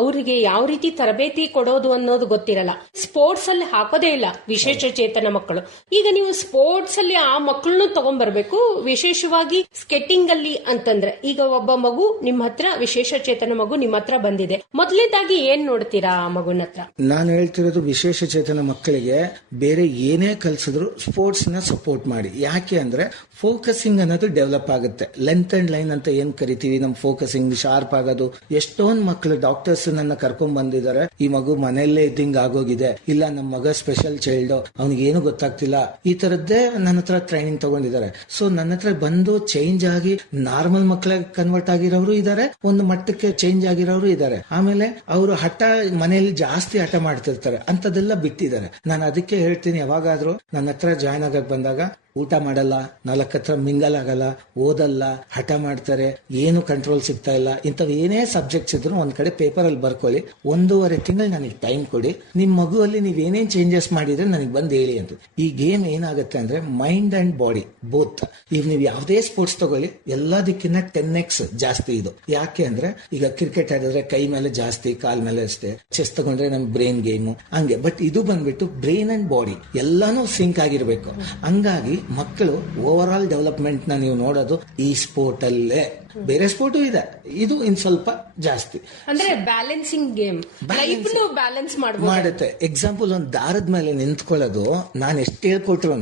ಅವರಿಗೆ ಯಾವ ರೀತಿ ತರಬೇತಿ ಕೊಡೋದು ಅನ್ನೋದು ಗೊತ್ತಿರಲ್ಲ. ಸ್ಪೋರ್ಟ್ಸ್ ಅಲ್ಲಿ ಹಾಕೋದೇ ಇಲ್ಲ ವಿಶೇಷ ಚೇತನ ಮಕ್ಕಳು. ಈಗ ನೀವು ಸ್ಪೋರ್ಟ್ಸ್ ಅಲ್ಲಿ ಆ ಮಕ್ಕಳನ್ನು ತಗೊಂಡ್ಬರ್ಬೇಕು. ವಿಶೇಷವಾಗಿ ಸ್ಕೆಟಿಂಗ್ ಅಲ್ಲಿ ಅಂತಂದ್ರೆ, ಈಗ ಒಬ್ಬ ಮಗು ನಿಮ್ಮ ಹತ್ರ, ವಿಶೇಷ ಚೇತನ ಮಗು ನಿಮ್ಮ ಹತ್ರ ಬಂದಿದೆ, ಮೊದಲನೇದಾಗಿ ಏನ್ ನೋಡ್ತೀರಾ ಆ ಮಗುನ ಹತ್ರ? ನಾನು ಹೇಳ್ತಿರೋದು ವಿಶೇಷ ಚೇತನ ಮಕ್ಕಳಿಗೆ ಬೇರೆ ಏನೇ ಕಲಿಸಿದ್ರು ಸ್ಪೋರ್ಟ್ಸ್ ನ ಸಪೋರ್ಟ್ ಮಾಡಿ. ಯಾಕೆ ಅಂದ್ರೆ ಫೋಕಸಿಂಗ್ ಅನ್ನೋದು ಡೆವಲಪ್ ಆಗುತ್ತೆ. ಲೆಂತ್ ಅಂಡ್ ಲೈನ್ ಅಂತ ಏನ್ ಕರಿತೀವಿ, ನಮ್ ಫೋಕಸಿಂಗ್ ಶಾರ್ಪ್ ಆಗೋದು. ಎಷ್ಟೊಂದ್ ಮಕ್ಕಳು ಡಾಕ್ಟರ್ಸ್ ನನ್ನ ಕರ್ಕೊಂಡ್ ಬಂದಿದ್ದಾರೆ, ಈ ಮಗು ಮನೆಯಲ್ಲೇ ಇದ್ದಂಗೆ ಆಗೋಗಿದೆ, ಇಲ್ಲ ನಮ್ಮ ಮಗ ಸ್ಪೆಷಲ್ ಚೈಲ್ಡ್, ಅವ್ನಿಗೆ ಏನು ಗೊತ್ತಾಗ್ತಿಲ್ಲ, ಈ ತರದ್ದೇ ನನ್ನ ಹತ್ರ ಟ್ರೈನಿಂಗ್ ತಗೊಂಡಿದ್ದಾರೆ. ಸೊ ನನ್ನ ಹತ್ರ ಬಂದು ಚೇಂಜ್ ಆಗಿ ನಾರ್ಮಲ್ ಮಕ್ಕಳಿಗೆ ಕನ್ವರ್ಟ್ ಆಗಿರೋರು ಇದ್ದಾರೆ, ಒಂದು ಮಟ್ಟಕ್ಕೆ ಚೇಂಜ್ ಆಗಿರೋರು ಇದ್ದಾರೆ. ಆಮೇಲೆ ಅವರು ಹಠ, ಮನೆಯಲ್ಲಿ ಜಾಸ್ತಿ ಹಠ ಮಾಡ್ತಿರ್ತಾರೆ, ಅಂತದೆಲ್ಲ ಬಿಟ್ಟಿದ್ದಾರೆ. ನಾನು ಅದಕ್ಕೆ ಹೇಳ್ತೀನಿ, ಯಾವಾಗಾದ್ರೂ ನನ್ನ ಹತ್ರ ಜಾಯ್ನ್ ಆಗಕ್ ಬಂದಾಗ ಊಟ ಮಾಡಲ್ಲ, 4 ಹತ್ರ ಮಿಂಗಲ್ ಆಗಲ್ಲ, ಓದಲ್ಲ, ಹಠ ಮಾಡ್ತಾರೆ, ಏನು ಕಂಟ್ರೋಲ್ ಸಿಗ್ತಾ ಇಲ್ಲ, ಇಂಥವ್ ಏನೇ ಸಬ್ಜೆಕ್ಟ್ಸ್ ಇದ್ರು ಒಂದ್ ಕಡೆ ಪೇಪರ್ ಅಲ್ಲಿ ಬರ್ಕೊಳ್ಳಿ, 1.5 ತಿಂಗಳು ನನಗೆ ಟೈಮ್ ಕೊಡಿ, ನಿಮ್ ಮಗುವಲ್ಲಿ ನೀವ್ ಏನೇನ್ ಚೇಂಜಸ್ ಮಾಡಿದ್ರೆ ನನಗೆ ಬಂದ್ ಹೇಳಿ ಅಂತ. ಈ ಗೇಮ್ ಏನಾಗುತ್ತೆ ಅಂದ್ರೆ ಮೈಂಡ್ ಅಂಡ್ ಬಾಡಿ ಬೋತ್. ಈಗ ನೀವು ಯಾವ್ದೇ ಸ್ಪೋರ್ಟ್ಸ್ ತಗೊಳ್ಳಿ, ಎಲ್ಲದಕ್ಕಿಂತ 10x ಜಾಸ್ತಿ ಇದು. ಯಾಕೆ ಅಂದ್ರೆ ಈಗ ಕ್ರಿಕೆಟ್ ಆಡಿದ್ರೆ ಕೈ ಮೇಲೆ ಜಾಸ್ತಿ, ಕಾಲ್ ಮೇಲೆ ಅಷ್ಟೇ. ಚೆಸ್ ತಗೊಂಡ್ರೆ ನಮ್ ಬ್ರೈನ್ ಗೇಮು ಹಂಗೆ. ಬಟ್ ಇದು ಬಂದ್ಬಿಟ್ಟು ಬ್ರೈನ್ ಅಂಡ್ ಬಾಡಿ ಎಲ್ಲಾನು ಸಿಂಕ್ ಆಗಿರ್ಬೇಕು. ಹಂಗಾಗಿ ಮಕ್ಕಳು ಓವರ್ ಆಲ್ ಡೆವಲಪ್ಮೆಂಟ್ ನ ನೀವು ನೋಡೋದು ಈ ಸ್ಪೋರ್ಟ್ ಅಲ್ಲೇ. ಬೇರೆ ಸ್ಪೋರ್ಟು ಇದೆ, ಇದು ಇನ್ ಸ್ವಲ್ಪ ಜಾಸ್ತಿ. ಅಂದ್ರೆ ಬ್ಯಾಲೆನ್ಸಿಂಗ್ ಗೇಮ್, ಬ್ಯಾಲೆನ್ಸ್ ಮಾಡುತ್ತೆ. ಎಕ್ಸಾಂಪಲ್, ಒಂದು ದಾರದ ಮೇಲೆ ನಿಂತ್ಕೊಳ್ಳೋದು, ನಾನು ಎಷ್ಟು ಹೇಳ್ಕೊಟ್ರು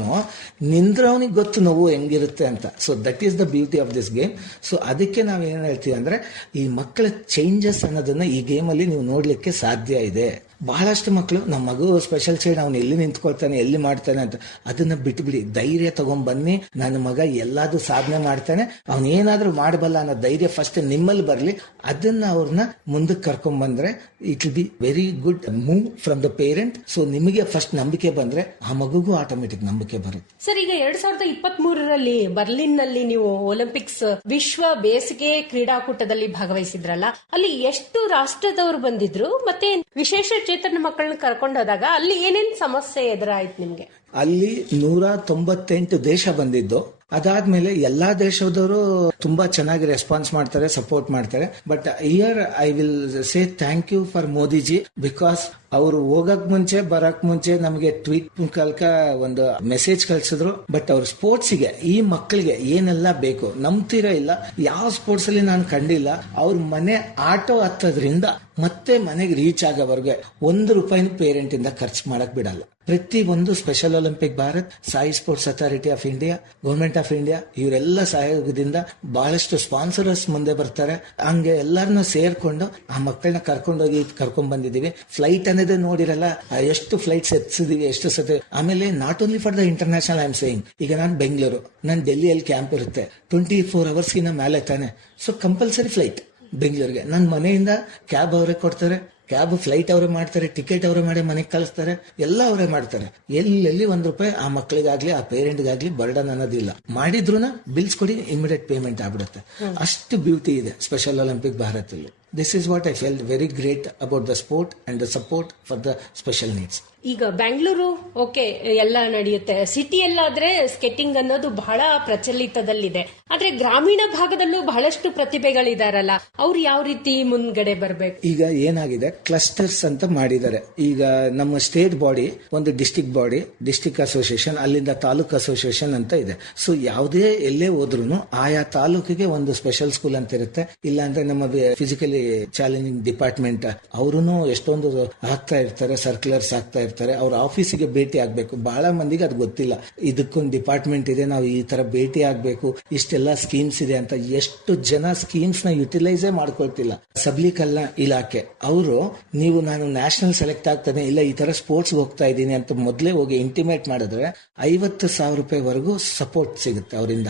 ನಿಂದ್ರವನಿಗೆ ಗೊತ್ತು ನೋವು ಹೆಂಗಿರುತ್ತೆ ಅಂತ. So that is the beauty of this game. So ಅದಕ್ಕೆ ನಾವ್ ಏನ್ ಹೇಳ್ತೀವಿ ಅಂದ್ರೆ, ಈ ಮಕ್ಕಳ ಚೇಂಜಸ್ ಅನ್ನೋದನ್ನ ಈ ಗೇಮ್ ಅಲ್ಲಿ ನೀವು ನೋಡ್ಲಿಕ್ಕೆ ಸಾಧ್ಯ ಇದೆ. ಬಹಳಷ್ಟು ಮಕ್ಕಳು ನಮ್ಮ ಮಗು ಸ್ಪೆಷಲ್ ಚೈಲ್ಡ್, ಅವ್ನು ಎಲ್ಲಿ ನಿಂತ್ಕೊಳ್ತಾನೆ, ಎಲ್ಲಿ ಮಾಡ್ತಾನೆ ಅಂತ, ಅದನ್ನ ಬಿಟ್ಬಿಡಿ. ಧೈರ್ಯ ತಗೊಂಡ್ ಬನ್ನಿ, ನನ್ನ ಮಗ ಎಲ್ಲಾದ್ರೂ ಸಾಧನೆ ಮಾಡ್ತಾನೆ, ಅವ್ನ ಏನಾದ್ರೂ ಮಾಡಬಲ್ಲ ಅನ್ನೋ ಧೈರ್ಯ ಫಸ್ಟ್ ನಿಮ್ಮಲ್ಲಿ ಬರ್ಲಿ. ಅದನ್ನ ಅವ್ರನ್ನ ಮುಂದಕ್ಕೆ ಕರ್ಕೊಂಡ್ ಬಂದ್ರೆ it will be very good move from the parent. So ನಿಮಗೆ ಫಸ್ಟ್ ನಂಬಿಕೆ ಬಂದ್ರೆ ಆ ಮಗುಗೂ ಆಟೋಮೆಟಿಕ್ ನಂಬಿಕೆ ಬರುತ್ತೆ. ಸರ್, ಈಗ 2023ರಲ್ಲಿ ಬರ್ಲಿನ್ ನಲ್ಲಿ ನೀವು ಒಲಿಂಪಿಕ್ಸ್ ವಿಶ್ವ ಬೇಸಿಗೆ ಕ್ರೀಡಾಕೂಟದಲ್ಲಿ ಭಾಗವಹಿಸಿದ್ರಲ್ಲ, ಅಲ್ಲಿ ಎಷ್ಟು ರಾಷ್ಟ್ರದವರು ಬಂದಿದ್ರು, ಮತ್ತೆ ವಿಶೇಷ ಚೇತನ ಮಕ್ಕಳನ್ನ ಕರ್ಕೊಂಡು ಹೋದಾಗ ಅಲ್ಲಿ ಏನೇನ್ ಸಮಸ್ಯೆ ಎದುರಾಯ್ತು ನಿಮ್ಗೆ? ಅಲ್ಲಿ 198 ದೇಶ ಬಂದಿದ್ದು. ಅದಾದ್ಮೇಲೆ ಎಲ್ಲಾ ದೇಶದವರು ತುಂಬಾ ಚೆನ್ನಾಗಿ ರೆಸ್ಪಾನ್ಸ್ ಮಾಡ್ತಾರೆ, ಸಪೋರ್ಟ್ ಮಾಡ್ತಾರೆ. But here I will say thank you for Modiji, because ಅವರು ಹೋಗಕ್ ಮುಂಚೆ ಬರಕ್ ಮುಂಚೆ ನಮಗೆ ಟ್ವೀಟ್ ಮುಖಾಂತರ ಒಂದು ಮೆಸೇಜ್ ಕಳ್ಸಿದ್ರು. ಬಟ್ ಅವ್ರ ಸ್ಪೋರ್ಟ್ಸ್ಗೆ, ಈ ಮಕ್ಕಳಿಗೆ ಏನೆಲ್ಲ ಬೇಕು ನಂಬ್ತೀರಾ ಇಲ್ಲ, ಯಾವ ಸ್ಪೋರ್ಟ್ಸ್ ಅಲ್ಲಿ ನಾನು ಕಂಡಿಲ್ಲ. ಅವ್ರ ಮನೆ ಆಟೋ ಹತ್ತೋದ್ರಿಂದ ಮತ್ತೆ ಮನೆಗೆ ರೀಚ್ ಆಗೋವರೆಗೆ ₹1 ಪೇರೆಂಟ್ ಇಂದ ಖರ್ಚು ಮಾಡಕ್ ಬಿಡಲ್ಲ. ಪ್ರತಿ ಒಂದು special Olympic Bharat, Sai sports authority of India, government of India ಇವರೆಲ್ಲ ಸಹಯೋಗದಿಂದ ಬಹಳಷ್ಟು ಸ್ಪಾನ್ಸರ್ಸ್ ಮುಂದೆ ಬರ್ತಾರೆ. ಹಂಗೆ ಎಲ್ಲರನ್ನ ಸೇರ್ಕೊಂಡು ಆ ಮಕ್ಕಳನ್ನ ಕರ್ಕೊಂಡ್ ಬಂದಿದೀವಿ. ಫ್ಲೈಟ್ ಅನ್ನೋದೇ ನೋಡಿರಲ್ಲ, ಎಷ್ಟು ಫ್ಲೈಟ್ಸ್ ಎತ್ಸಿದೀವಿ, ಎಷ್ಟು ಸತಿ. ಆಮೇಲೆ not only for the international I am saying, ಈಗ ನಾನು ಬೆಂಗಳೂರು, ನಾನು ಡೆಲ್ಲಿಯಲ್ಲಿ ಕ್ಯಾಂಪ್ ಇರುತ್ತೆ, 24 ಅವರ್ಸ್ಗಿನ ಮೇಲೆ ತಾನೆ. ಸೊ ಕಂಪಲ್ಸರಿ ಫ್ಲೈಟ್ ಬೆಂಗಳೂರಿಗೆ. ನನ್ನ ಮನೆಯಿಂದ ಕ್ಯಾಬ್ ಅವರೇ ಕೊಡ್ತಾರೆ, ಕ್ಯಾಬ್ ಫ್ಲೈಟ್ ಅವರೇ ಮಾಡ್ತಾರೆ, ಟಿಕೆಟ್ ಅವರೇ ಮಾಡಿ ಮನೆಗೆ ಕಳಿಸ್ತಾರೆ, ಎಲ್ಲ ಅವರೇ ಮಾಡ್ತಾರೆ. ಎಲ್ಲೆಲ್ಲಿ ₹1 ಆ ಮಕ್ಕಳಿಗಾಗ್ಲಿ ಆ ಪೇರೆಂಟ್ಗಾಗ್ಲಿ ಬರ್ಡನ್ ಅನ್ನೋದಿಲ್ಲ. ಮಾಡಿದ್ರೂನ ಬಿಲ್ಸ್ ಕೊಡಿ, ಇಮಿಡಿಯೇಟ್ ಪೇಮೆಂಟ್ ಆಗ್ಬಿಡುತ್ತೆ. ಅಷ್ಟು ಬ್ಯೂಟಿ ಇದೆ ಸ್ಪೆಷಲ್ ಒಲಿಂಪಿಕ್ ಭಾರತ್ ಅಲ್ಲಿ. This is what I felt very great about the sport and the support for the special needs. ಈಗ ಬೆಂಗಳೂರು ಓಕೆ ಎಲ್ಲ ನಡೆಯುತ್ತೆ, ಸಿಟಿಯಲ್ಲಾದ್ರೆ ಸ್ಕೇಟಿಂಗ್ ಅನ್ನೋದು ಬಹಳ ಪ್ರಚಲಿತದಲ್ಲಿದೆ. ಆದ್ರೆ ಗ್ರಾಮೀಣ ಭಾಗದಲ್ಲೂ ಬಹಳಷ್ಟು ಪ್ರತಿಭೆಗಳಿದಾರಲ್ಲ, ಅವ್ರು ಯಾವ ರೀತಿ ಮುಂದ್ಗಡೆ ಬರ್ಬೇಕು? ಈಗ ಏನಾಗಿದೆ, ಕ್ಲಸ್ಟರ್ಸ್ ಅಂತ ಮಾಡಿದ್ದಾರೆ. ಈಗ ನಮ್ಮ ಸ್ಟೇಟ್ ಬಾಡಿ ಒಂದು ಡಿಸ್ಟಿಕ್ ಅಸೋಸಿಯೇಷನ್, ಅಲ್ಲಿಂದ ತಾಲೂಕ್ ಅಸೋಸಿಯೇಷನ್ ಅಂತ ಇದೆ. ಸೊ ಯಾವುದೇ ಎಲ್ಲೇ ಹೋದ್ರು ಆಯಾ ತಾಲೂಕಿಗೆ ಒಂದು ಸ್ಪೆಷಲ್ ಸ್ಕೂಲ್ ಅಂತ ಇರುತ್ತೆ. ಇಲ್ಲಾಂದ್ರೆ ನಮ್ಮ ಫಿಸಿಕಲಿ ಚಾಲೆಂಜಿಂಗ್ ಡಿಪಾರ್ಟ್ಮೆಂಟ್ ಅವರು ಎಷ್ಟೊಂದು ಹಾಕ್ತಾ ಇರ್ತಾರೆ, ಸರ್ಕ್ಯುಲರ್ಸ್ ಹಾಕ್ತಾ ಇರ್ತಾರೆ. ಅವ್ರ ಆಫೀಸಿಗೆ ಭೇಟಿ ಆಗ್ಬೇಕು. ಬಹಳ ಮಂದಿಗೆ ಅದು ಗೊತ್ತಿಲ್ಲ, ಇದಕ್ಕೊಂದು ಡಿಪಾರ್ಟ್ಮೆಂಟ್ ಇದೆ, ನಾವು ಈ ತರ ಭೇಟಿ ಆಗ್ಬೇಕು, ಇಷ್ಟೆಲ್ಲ ಸ್ಕೀಮ್ಸ್ ಇದೆ ಅಂತ. ಎಷ್ಟು ಜನ ಸ್ಕೀಮ್ಸ್ ನ ಯುಟಿಲೈಸೇ ಮಾಡ್ಕೊಳ್ತಿಲ್ಲ. ಸಬಲೀಕರಣ ಇಲಾಖೆ ಅವರು, ನೀವು ನಾನು ನ್ಯಾಷನಲ್ ಸೆಲೆಕ್ಟ್ ಆಗ್ತಾನೆ, ಇಲ್ಲ ಈ ತರ ಸ್ಪೋರ್ಟ್ಸ್ ಹೋಗ್ತಾ ಇದ್ದೀನಿ ಅಂತ ಮೊದಲೇ ಹೋಗಿ ಇಂಟಿಮೇಟ್ ಮಾಡಿದ್ರೆ ₹50,000 ವರೆಗೂ ಸಪೋರ್ಟ್ ಸಿಗುತ್ತೆ ಅವರಿಂದ.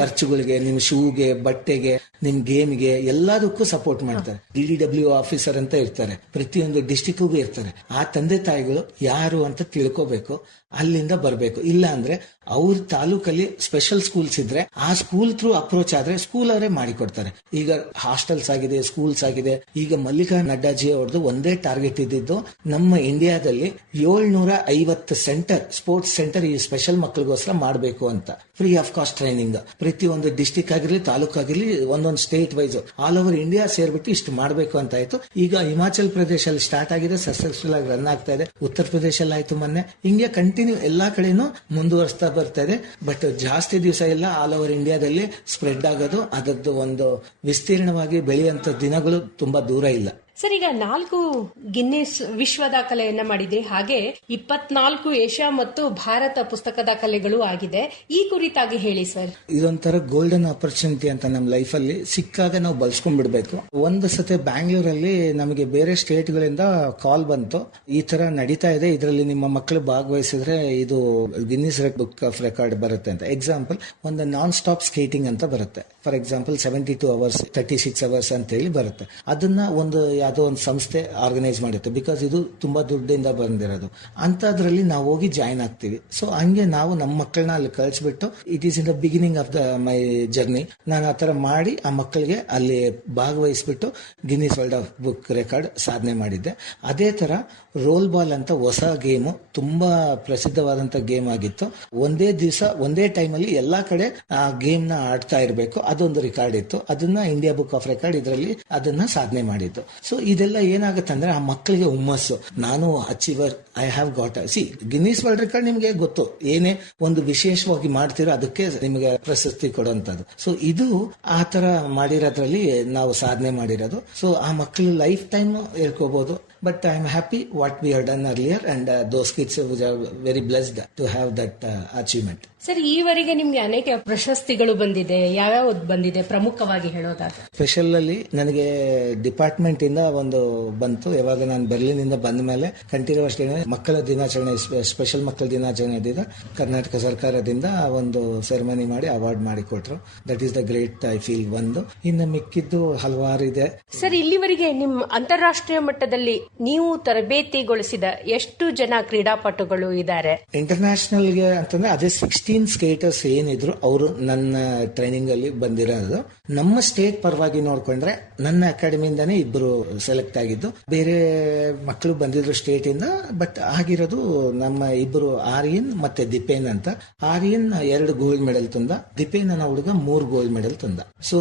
ಖರ್ಚುಗಳಿಗೆ, ನಿಮ್ ಶೂಗೆ, ಬಟ್ಟೆಗೆ, ನಿಮ್ ಗೇಮ್ಗೆ ಎಲ್ಲದಕ್ಕೂ ಸಪೋರ್ಟ್ ಮಾಡ್ತಾರೆ. DDW ಆಫೀಸರ್ ಅಂತ ಇರ್ತಾರೆ, ಪ್ರತಿಯೊಂದು ಡಿಸ್ಟಿಕ್ಗೂ ಇರ್ತಾರೆ. ಆ ತಂದೆ ತಾಯಿಗಳು ಯಾರು ಅಂತ ತಿಳ್ಕೋಬೇಕು, ಅಲ್ಲಿಂದ ಬರಬೇಕು. ಇಲ್ಲ ಅಂದ್ರೆ ಅವ್ರ ತಾಲೂಕಲ್ಲಿ ಸ್ಪೆಷಲ್ ಸ್ಕೂಲ್ಸ್ ಇದ್ರೆ ಆ ಸ್ಕೂಲ್ ಥ್ರೂ ಅಪ್ರೋಚ್ ಆದ್ರೆ ಸ್ಕೂಲ್ ಅವರೇ ಮಾಡಿಕೊಡ್ತಾರೆ. ಈಗ ಹಾಸ್ಟೆಲ್ಸ್ ಆಗಿದೆ, ಸ್ಕೂಲ್ಸ್ ಆಗಿದೆ. ಈಗ ಮಲ್ಲಿಕಾ ನಡ್ಡಾಜಿ ಅವ್ರದ್ದು ಒಂದೇ ಟಾರ್ಗೆಟ್ ಇದ್ದಿದ್ದು, ನಮ್ಮ ಇಂಡಿಯಾದಲ್ಲಿ 750 ಸೆಂಟರ್, ಸ್ಪೋರ್ಟ್ಸ್ ಸೆಂಟರ್ ಈ ಸ್ಪೆಷಲ್ ಮಕ್ಕಳಿಗೋಸ್ಕರ ಮಾಡಬೇಕು ಅಂತ. ಫ್ರೀ ಆಫ್ ಕಾಸ್ಟ್ ಟ್ರೈನಿಂಗ್ ಪ್ರತಿ ಒಂದು ಡಿಸ್ಟಿಕ್ ಆಗಿರ್ಲಿ, ತಾಲೂಕ್ ಆಗಿರ್ಲಿ, ಒಂದೊಂದು state wise all over India ಸೇರ್ಬಿಟ್ಟು ಇಷ್ಟು ಮಾಡಬೇಕು ಅಂತ ಆಯ್ತು. ಈಗ ಹಿಮಾಚಲ್ ಪ್ರದೇಶಲ್ಲಿ ಸ್ಟಾರ್ಟ್ ಆಗಿದೆ, ಸಕ್ಸಸ್ಫುಲ್ ಆಗಿ ರನ್ ಆಗ್ತಾ ಇದೆ. ಉತ್ತರ ಪ್ರದೇಶಲ್ಲಿ ಆಯ್ತು ಮೊನ್ನೆ. ಹಿಂಗೆ ಕಂಟಿನ್ಯೂ ಎಲ್ಲಾ ಕಡೆನೂ ಮುಂದುವರಿಸ್ತಾ ಬರ್ತಾ ಇದೆ. ಬಟ್ ಜಾಸ್ತಿ ದಿವಸ ಇಲ್ಲ, ಆಲ್ ಓವರ್ ಇಂಡಿಯಾದಲ್ಲಿ ಸ್ಪ್ರೆಡ್ ಆಗೋದು, ಅದರದ್ದು ಒಂದು ವಿಸ್ತೀರ್ಣವಾಗಿ ಬೆಳೆಯುವಂತ ದಿನಗಳು ತುಂಬಾ ದೂರ ಇಲ್ಲ. ಸರ್, ಈಗ 4 ಗಿನ್ನಿಸ್ ವಿಶ್ವ ದಾಖಲೆಯನ್ನ ಮಾಡಿದ್ರಿ, ಹಾಗೆ 24 ಏಷ್ಯಾ ಮತ್ತು ಭಾರತ ಪುಸ್ತಕ ದಾಖಲೆಗಳು ಆಗಿದೆ. ಈ ಕುರಿತಾಗಿ ಹೇಳಿ ಸರ್. ಇದೊಂಥರ ಗೋಲ್ಡನ್ ಆಪರ್ಚುನಿಟಿ ಅಂತ ನಮ್ಮ ಲೈಫ್ ಅಲ್ಲಿ ಸಿಕ್ಕಾಗ ನಾವು ಬಳಸ್ಕೊಂಡ್ಬಿಡ್ಬೇಕು. ಒಂದು ಸತಿ ಬ್ಯಾಂಗ್ಳೂರಲ್ಲಿ ನಮಗೆ ಬೇರೆ ಸ್ಟೇಟ್ ಗಳಿಂದ ಕಾಲ್ ಬಂತು, ಈ ತರ ನಡೀತಾ ಇದೆ, ಇದರಲ್ಲಿ ನಿಮ್ಮ ಮಕ್ಕಳು ಭಾಗವಹಿಸಿದ್ರೆ ಇದು ಗಿನ್ನಿಸ್ ಬುಕ್ ಆಫ್ ರೆಕಾರ್ಡ್ ಬರುತ್ತೆ ಅಂತ. ಎಕ್ಸಾಂಪಲ್, ಒಂದು ನಾನ್ ಸ್ಟಾಪ್ ಸ್ಕೇಟಿಂಗ್ ಅಂತ ಬರುತ್ತೆ. ಫಾರ್ ಎಕ್ಸಾಂಪಲ್ 72 ಅವರ್ಸ್, 36 ಅವರ್ಸ್ ಅಂತ ಹೇಳಿ ಬರುತ್ತೆ. ಅದನ್ನ ಒಂದು ಯಾವುದೋ ಒಂದು ಸಂಸ್ಥೆ ಆರ್ಗನೈಸ್ ಮಾಡುತ್ತೆ, ಬಿಕಾಸ್ ಇದು ತುಂಬಾ ದುಡ್ಡಿಂದ ಬಂದಿರೋದು. ಅಂತದ್ರಲ್ಲಿ ನಾವು ಹೋಗಿ ಜಾಯಿನ್ ಆಗ್ತೀವಿ. ಸೊ ಹಂಗೆ ನಾವು ನಮ್ಮ ಮಕ್ಕಳನ್ನ ಅಲ್ಲಿ ಕಳಿಸ್ಬಿಟ್ಟು, it is in the beginning of the my journey, ನಾನು ಆ ತರ ಮಾಡಿ ಆ ಮಕ್ಕಳಿಗೆ ಅಲ್ಲಿ ಭಾಗವಹಿಸ್ಬಿಟ್ಟು Guinness world of book record ಸಾಧನೆ ಮಾಡಿದ್ದೆ. ಅದೇ ತರ ರೋಲ್ ಬಾಲ್ ಅಂತ ಹೊಸ ಗೇಮು, ತುಂಬಾ ಪ್ರಸಿದ್ಧವಾದಂತ ಗೇಮ್ ಆಗಿತ್ತು. ಒಂದೇ ದಿವಸ ಒಂದೇ ಟೈಮಲ್ಲಿ ಎಲ್ಲಾ ಕಡೆ ಆ ಗೇಮ್ ನ ಆಡ್ತಾ ಇರಬೇಕು, ಅದೊಂದು ರೆಕಾರ್ಡ್ ಇತ್ತು. ಅದನ್ನ ಇಂಡಿಯಾ ಬುಕ್ ಆಫ್ ರೆಕಾರ್ಡ್ ಇದರಲ್ಲಿ ಅದನ್ನ ಸಾಧನೆ ಮಾಡಿದ್ದು. ಸೊ ಇದೆಲ್ಲ ಏನಾಗುತ್ತೆ ಅಂದ್ರೆ ಆ ಮಕ್ಕಳಿಗೆ ಹುಮ್ಮಸ್ಸು, ನಾನು achiever, I have got Guinness world record. ನಿಮ್ಗೆ ಗೊತ್ತು, ಏನೇ ಒಂದು ವಿಶೇಷವಾಗಿ ಮಾಡ್ತಿರೋ ಅದಕ್ಕೆ ನಿಮಗೆ ಪ್ರಶಸ್ತಿ ಕೊಡುವಂತದ್ದು. ಸೊ ಇದು ಆ ತರ ಮಾಡಿರೋದ್ರಲ್ಲಿ ನಾವು ಸಾಧನೆ ಮಾಡಿರೋದು. ಸೊ ಆ ಮಕ್ಕಳು ಲೈಫ್ ಟೈಮ್ ಹೇಳ್ಕೋಬಹುದು. But I am happy what we have done earlier, and those kids are very blessed to have that achievement. Sir, ಈವರೆಗೆ ನಿಮ್ಗೆ ಅನೇಕ ಪ್ರಶಸ್ತಿಗಳು ಬಂದಿದೆ, ಯಾವ್ಯಾವ ಬಂದಿದೆ ಪ್ರಮುಖವಾಗಿ ಹೇಳೋದಾದ್ರೆ? ಸ್ಪೆಷಲ್ ಅಲ್ಲಿ ನನಗೆ ಡಿಪಾರ್ಟ್ಮೆಂಟ್ ಇಂದ ಒಂದು ಬಂತು. ಯಾವಾಗ ನಾನು ಬರ್ಲಿನಿಂದ ಬಂದ ಮೇಲೆ ಕಂಟಿನ್ಯೂಸ್ ಮಕ್ಕಳ ದಿನಾಚರಣೆ, ಸ್ಪೆಷಲ್ ಮಕ್ಕಳ ದಿನಾಚರಣೆ ಇದ್ದಿದ್ದು ಕರ್ನಾಟಕ ಸರ್ಕಾರದಿಂದ ಒಂದು ಸೆರೆಮನಿ ಮಾಡಿ ಅವಾರ್ಡ್ ಮಾಡಿ ಕೊಟ್ರು. That is the great I feel. ಒಂದು ಇನ್ನು ಮಿಕ್ಕಿದ್ದು ಹಲವಾರು ಇದೆ. ಸರ್, ಇಲ್ಲಿವರೆಗೆ ನಿಮ್ ಅಂತಾರಾಷ್ಟ್ರೀಯ ಮಟ್ಟದಲ್ಲಿ ನೀವು ತರಬೇತಿಗೊಳಿಸಿದ ಎಷ್ಟು ಜನ ಕ್ರೀಡಾಪಟುಗಳು ಇದ್ದಾರೆ? ಇಂಟರ್ನ್ಯಾಷನಲ್ ಗೆ ಅಂತಂದ್ರೆ ಅದೇ 16 ಸ್ಕೇಟರ್ಸ್ ಏನಿದ್ರು ಅವರು ನನ್ನ ಟ್ರೈನಿಂಗ್ ಅಲ್ಲಿ ಬಂದಿರೋದು. ನಮ್ಮ ಸ್ಟೇಟ್ ಪರವಾಗಿ ನೋಡ್ಕೊಂಡ್ರೆ ನನ್ನ ಅಕಾಡೆಮಿಯಿಂದಾನೇ ಇಬ್ರು ಸೆಲೆಕ್ಟ್ ಆಗಿದ್ದು, ಬೇರೆ ಮಕ್ಕಳು ಬಂದಿದ್ರು ಸ್ಟೇಟ್ ಇಂದ. ಬಟ್ ಆಗಿರೋದು ನಮ್ಮ ಇಬ್ರು ಆರ್ಯನ್ ಮತ್ತೆ ದಿಪೇನ್ ಅಂತ. ಆರ್ಯನ್ 2 ಗೋಲ್ಡ್ ಮೆಡಲ್ ತಂದ, ದಿಪೇನ್ ಅನ್ನೋ ಹುಡುಗ 3 ಗೋಲ್ಡ್ ಮೆಡಲ್ ತಂದ. ಸೊ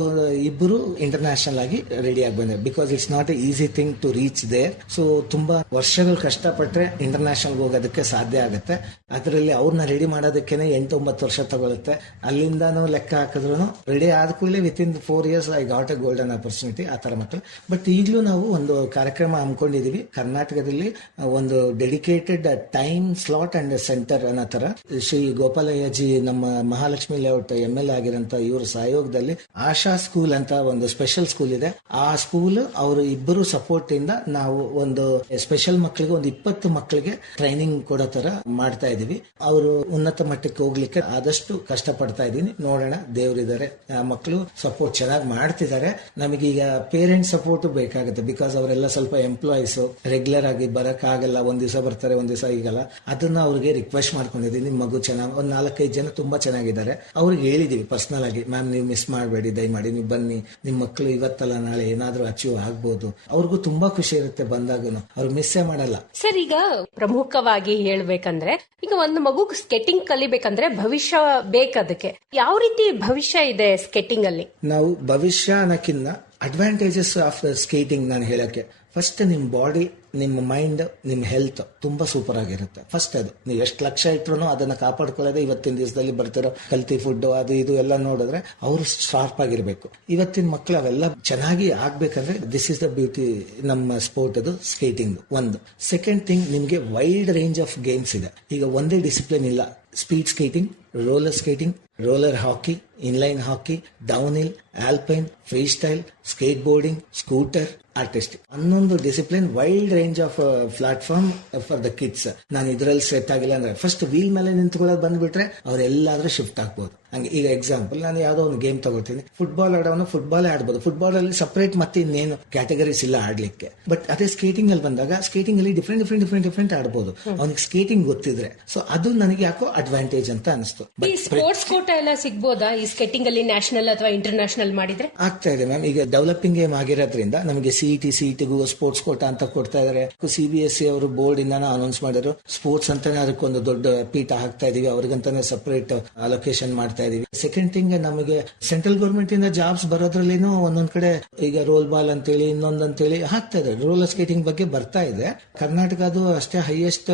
ಇಬ್ರು ಇಂಟರ್ನ್ಯಾಷನಲ್ ಆಗಿ ರೆಡಿ ಆಗಿ ಬಂದ. Because it's not a easy thing to reach there. So ತುಂಬಾ ವರ್ಷಗಳು ಕಷ್ಟಪಟ್ರೆ ಇಂಟರ್ನ್ಯಾಷನಲ್ ಹೋಗೋದಕ್ಕೆ ಸಾಧ್ಯ ಆಗುತ್ತೆ. ಅದರಲ್ಲಿ ಅವ್ರನ್ನ ರೆಡಿ ಮಾಡೋದಕ್ಕೆ 8-9 ವರ್ಷ ತಗೊಳುತ್ತೆ. ಅಲ್ಲಿಂದ ನಾವು ಲೆಕ್ಕ ಹಾಕಿದ್ರು ರೆಡಿ ಆದ ಕೂಡಲೇ within 4 years I got A golden opportunity ಆ ತರ ಮಕ್ಕಳು. ಬಟ್ ಈಗಲೂ ನಾವು ಒಂದು ಕಾರ್ಯಕ್ರಮ ಹಮ್ಮಿಕೊಂಡಿದೀವಿ ಕರ್ನಾಟಕದಲ್ಲಿ, ಒಂದು dedicated time slot and centre ಅನ್ನೋ ತರ. ಶ್ರೀ ಗೋಪಾಲಯ್ಯಜಿ ನಮ್ಮ ಮಹಾಲಕ್ಷ್ಮಿ ಲೇಔಟ್ MLA ಆಗಿರಂತ ಇವ್ರ ಸಹಯೋಗದಲ್ಲಿ ಆಶಾ ಸ್ಕೂಲ್ ಅಂತ ಒಂದು ಸ್ಪೆಷಲ್ ಸ್ಕೂಲ್ ಇದೆ. ಆ ಸ್ಕೂಲ್ ಅವರು ಇಬ್ಬರು ಸಪೋರ್ಟ್ ಇಂದ ನಾವು ಒಂದು ಸ್ಪೆಷಲ್ ಮಕ್ಕಳಿಗೆ ಒಂದು 20 ಮಕ್ಕಳಿಗೆ ಟ್ರೈನಿಂಗ್ ಕೊಡೋ ತರ ಮಾಡ್ತಾ ಇದೀವಿ. ಅವರು ಉನ್ನತ ಮಟ್ಟಕ್ಕೆ ಹೋಗ್ಲಿಕ್ಕೆ ಆದಷ್ಟು ಕಷ್ಟ ಪಡ್ತಾ ಇದೀನಿ. ನೋಡೋಣ, ದೇವರಿದ್ದಾರೆ, ಮಕ್ಕಳು ಸಪೋರ್ಟ್ ಚೆನ್ನಾಗಿ ಮಾಡ್ತಿದ್ದಾರೆ. ನಮಗೀಗ ಪೇರೆಂಟ್ ಸಪೋರ್ಟ್ ಬೇಕಾಗುತ್ತೆ. ಬಿಕಾಸ್ ಅವರೆಲ್ಲ ಸ್ವಲ್ಪ ಎಂಪ್ಲಾಯೀಸ್, ರೆಗ್ಯುಲರ್ ಆಗಿ ಬರಕ್ ಆಗಲ್ಲ, ಒಂದ್ ದಿವಸ ಬರ್ತಾರೆ ಒಂದ್ ದಿವಸ ಈಗಲ್ಲ. ಅದನ್ನ ಅವ್ರಿಗೆ ರಿಕ್ವೆಸ್ಟ್ ಮಾಡ್ಕೊಂಡಿದೀನಿ. ನಿಮ್ ಮಗು ಚೆನ್ನಾಗಿ, ಒಂದ್ 4-5 ಜನ ತುಂಬಾ ಚೆನ್ನಾಗಿದ್ದಾರೆ. ಅವ್ರಿಗೆ ಹೇಳಿದೀವಿ ಪರ್ಸನಲ್ ಆಗಿ, ಮ್ಯಾಮ್ ನೀವು ಮಿಸ್ ಮಾಡಬೇಡಿ, ದಯಮಾಡಿ ನೀವು ಬನ್ನಿ, ನಿಮ್ ಮಕ್ಕಳು ಇವತ್ತಲ್ಲ ನಾಳೆ ಏನಾದ್ರೂ ಅಚೀವ್ ಆಗ್ಬೋದು. ಅವ್ರಿಗೂ ತುಂಬಾ ಖುಷಿ ಇರುತ್ತೆ ಬಂದಾಗನು, ಅವ್ರು ಮಿಸ್ಸೇ ಮಾಡಲ್ಲ. ಸರ್, ಈಗ ಪ್ರಮುಖವಾಗಿ ಹೇಳ್ಬೇಕಂದ್ರೆ, ಈಗ ಒಂದು ಮಗು ಸ್ಕೇಟಿಂಗ್ ಕಲಿಬೇಕಂದ್ರೆ ಭವಿಷ್ಯ ಬೇಕದಕ್ಕೆ. ಯಾವ ರೀತಿ ಭವಿಷ್ಯ ಇದೆ ಸ್ಕೇಟಿಂಗ್ ಅಲ್ಲಿ? ನಾವು ಭವಿಷ್ಯ ಅನ್ನಕ್ಕಿಂತ ಅಡ್ವಾಂಟೇಜಸ್ ಆಫ್ ಸ್ಕೇಟಿಂಗ್ ನಾನು ಹೇಳಕ್ಕೆ, ಫಸ್ಟ್ ನಿಮ್ ಬಾಡಿ, ನಿಮ್ಮ ಮೈಂಡ್, ನಿಮ್ಮ ಹೆಲ್ತ್ ತುಂಬಾ ಸೂಪರ್ ಆಗಿರುತ್ತೆ. ಫಸ್ಟ್ ಅದು ನೀವು ಎಷ್ಟು ಲಕ್ಷ ಇಟ್ರು ಅದನ್ನ ಕಾಪಾಡ್ಕೊಳ್ಳೋದೇ ಇವತ್ತಿನ ದಿವಸದಲ್ಲಿ ಬರ್ತಿರೋ ಕಲ್ತಿ ಫುಡ್ ಅದು ಇದು ಎಲ್ಲ ನೋಡಿದ್ರೆ ಅವರು ಶಾರ್ಪ್ ಆಗಿರ್ಬೇಕು. ಇವತ್ತಿನ ಮಕ್ಕಳು ಅವೆಲ್ಲ ಚೆನ್ನಾಗಿ ಆಗ್ಬೇಕಂದ್ರೆ ದಿಸ್ ಇಸ್ ದ ಬ್ಯೂಟಿ ನಮ್ಮ ಸ್ಪೋರ್ಟ್ ಅದು ಸ್ಕೇಟಿಂಗ್ ಒಂದು. ಸೆಕೆಂಡ್ ಥಿಂಗ್, ನಿಮ್ಗೆ ವೈಡ್ ರೇಂಜ್ ಆಫ್ ಗೇಮ್ಸ್ ಇದೆ. ಈಗ ಒಂದೇ ಡಿಸಿಪ್ಲಿನ್ ಇಲ್ಲ. Speed skating, roller skating, roller hockey, inline hockey, down hill, alpine, free style, skate boarding, scooter, artistic, 11 discipline, wild range of platform for the kids. ನಾನು ಇದರಲ್ಲಿ set ಆಗಿಲ್ಲ ಅಂದ್ರೆ first wheel ಮೇಲೆ ನಿಂತ್ಕೊಳ್ಳೋದು ಬಂದ್ಬಿಟ್ರೆ ಅವ್ರೆಲ್ಲಾದ್ರೂ ಶಿಫ್ಟ್ ಆಗ್ಬೋದು. ಹಂಗೆ ಈಗ ಎಕ್ಸಾಂಪಲ್ ನಾನು ಯಾವ್ದೋ ಒಂದು ಗೇಮ್ ತಗೋತೀನಿ, ಫುಟ್ಬಾಲ್ ಆಡೋನು ಫುಟ್ಬಾಲ್ ಆಡ್ಬೋದು. ಫುಟ್ಬಾಲ್ ಅಲ್ಲಿ ಸಪರೇಟ್ ಮತ್ತೆ ಇನ್ನೇನು ಕ್ಯಾಟಗರೀಸ್ ಇಲ್ಲ ಆಡ್ಲಿಕ್ಕೆ. ಬಟ್ ಅದೇ ಸ್ಕೇಟಿಂಗ್ ಅಲ್ಲಿ ಬಂದಾಗ ಸ್ಕೇಟಿಂಗ್ ಅಲ್ಲಿ ಡಿಫ್ರೆಂಟ್ ಆಡ್ಬೋದು ಅವ್ನಿಗೆ ಸ್ಕೇಟಿಂಗ್ ಗೊತ್ತಿದ್ರೆ. ಸೊ ಅದು ನನಗೆ ಯಾಕೋ ಅಡ್ವಾಂಟೇಜ್ ಅಂತ ಅನಿಸ್ತು. ಸ್ಪೋರ್ಟ್ಸ್ ಕೋಟ ಎಲ್ಲ ಸಿಗ್ಬೋದಾ ಈ ಸ್ಕೇಟಿಂಗ್ ಅಲ್ಲಿ, ನ್ಯಾಷನಲ್ ಅಥವಾ ಇಂಟರ್ನ್ಯಾಷನಲ್ ಮಾಡಿದ್ರೆ? ಆಗ್ತಾ ಇದೆ ಮ್ಯಾಮ್. ಈಗ ಡೆವಲಪಿಂಗ್ ಗೇಮ್ ಆಗಿರೋದ್ರಿಂದ ನಮಗೆ ಸಿಇಟಿಗೂ ಸ್ಪೋರ್ಟ್ಸ್ ಕೋಟಾ ಅಂತ ಕೊಡ್ತಾ ಇದಾರೆ. CBSE ಅವರು ಬೋರ್ಡ್ ಇಂದಾನ ಅನೌನ್ಸ್ ಮಾಡಿದ್ರು. ಸ್ಪೋರ್ಟ್ಸ್ ಅಂತಾನೆ ಅದಕ್ಕೊಂದು ದೊಡ್ಡ ಪೀಠ ಹಾಕ್ತಾ ಇದೀವಿ, ಅವ್ರಿಗಂತಾನೆ ಸಪರೇಟ್ ಅಲೋಕೇಶನ್ ಮಾಡ್ತಾ ಇದೀವಿ. ಸೆಕೆಂಡ್ ಥಿಂಗ್, ನಮಗೆ ಸೆಂಟ್ರಲ್ ಗೌರ್ಮೆಂಟ್ ಇಂದ ಜಾಬ್ಸ್ ಬರೋದ್ರಲ್ಲಿನೂ ಒಂದೊಂದ್ ಕಡೆ ಈಗ ರೋಲ್ ಬಾಲ್ ಅಂತೇಳಿ ಇನ್ನೊಂದಂತೇಳಿ ಹಾಕ್ತಾ ಇದೆ. ರೋಲರ್ ಸ್ಕೇಟಿಂಗ್ ಬಗ್ಗೆ ಬರ್ತಾ ಇದೆ. ಕರ್ನಾಟಕದು ಅಷ್ಟೇ ಹೈಯೆಸ್ಟ್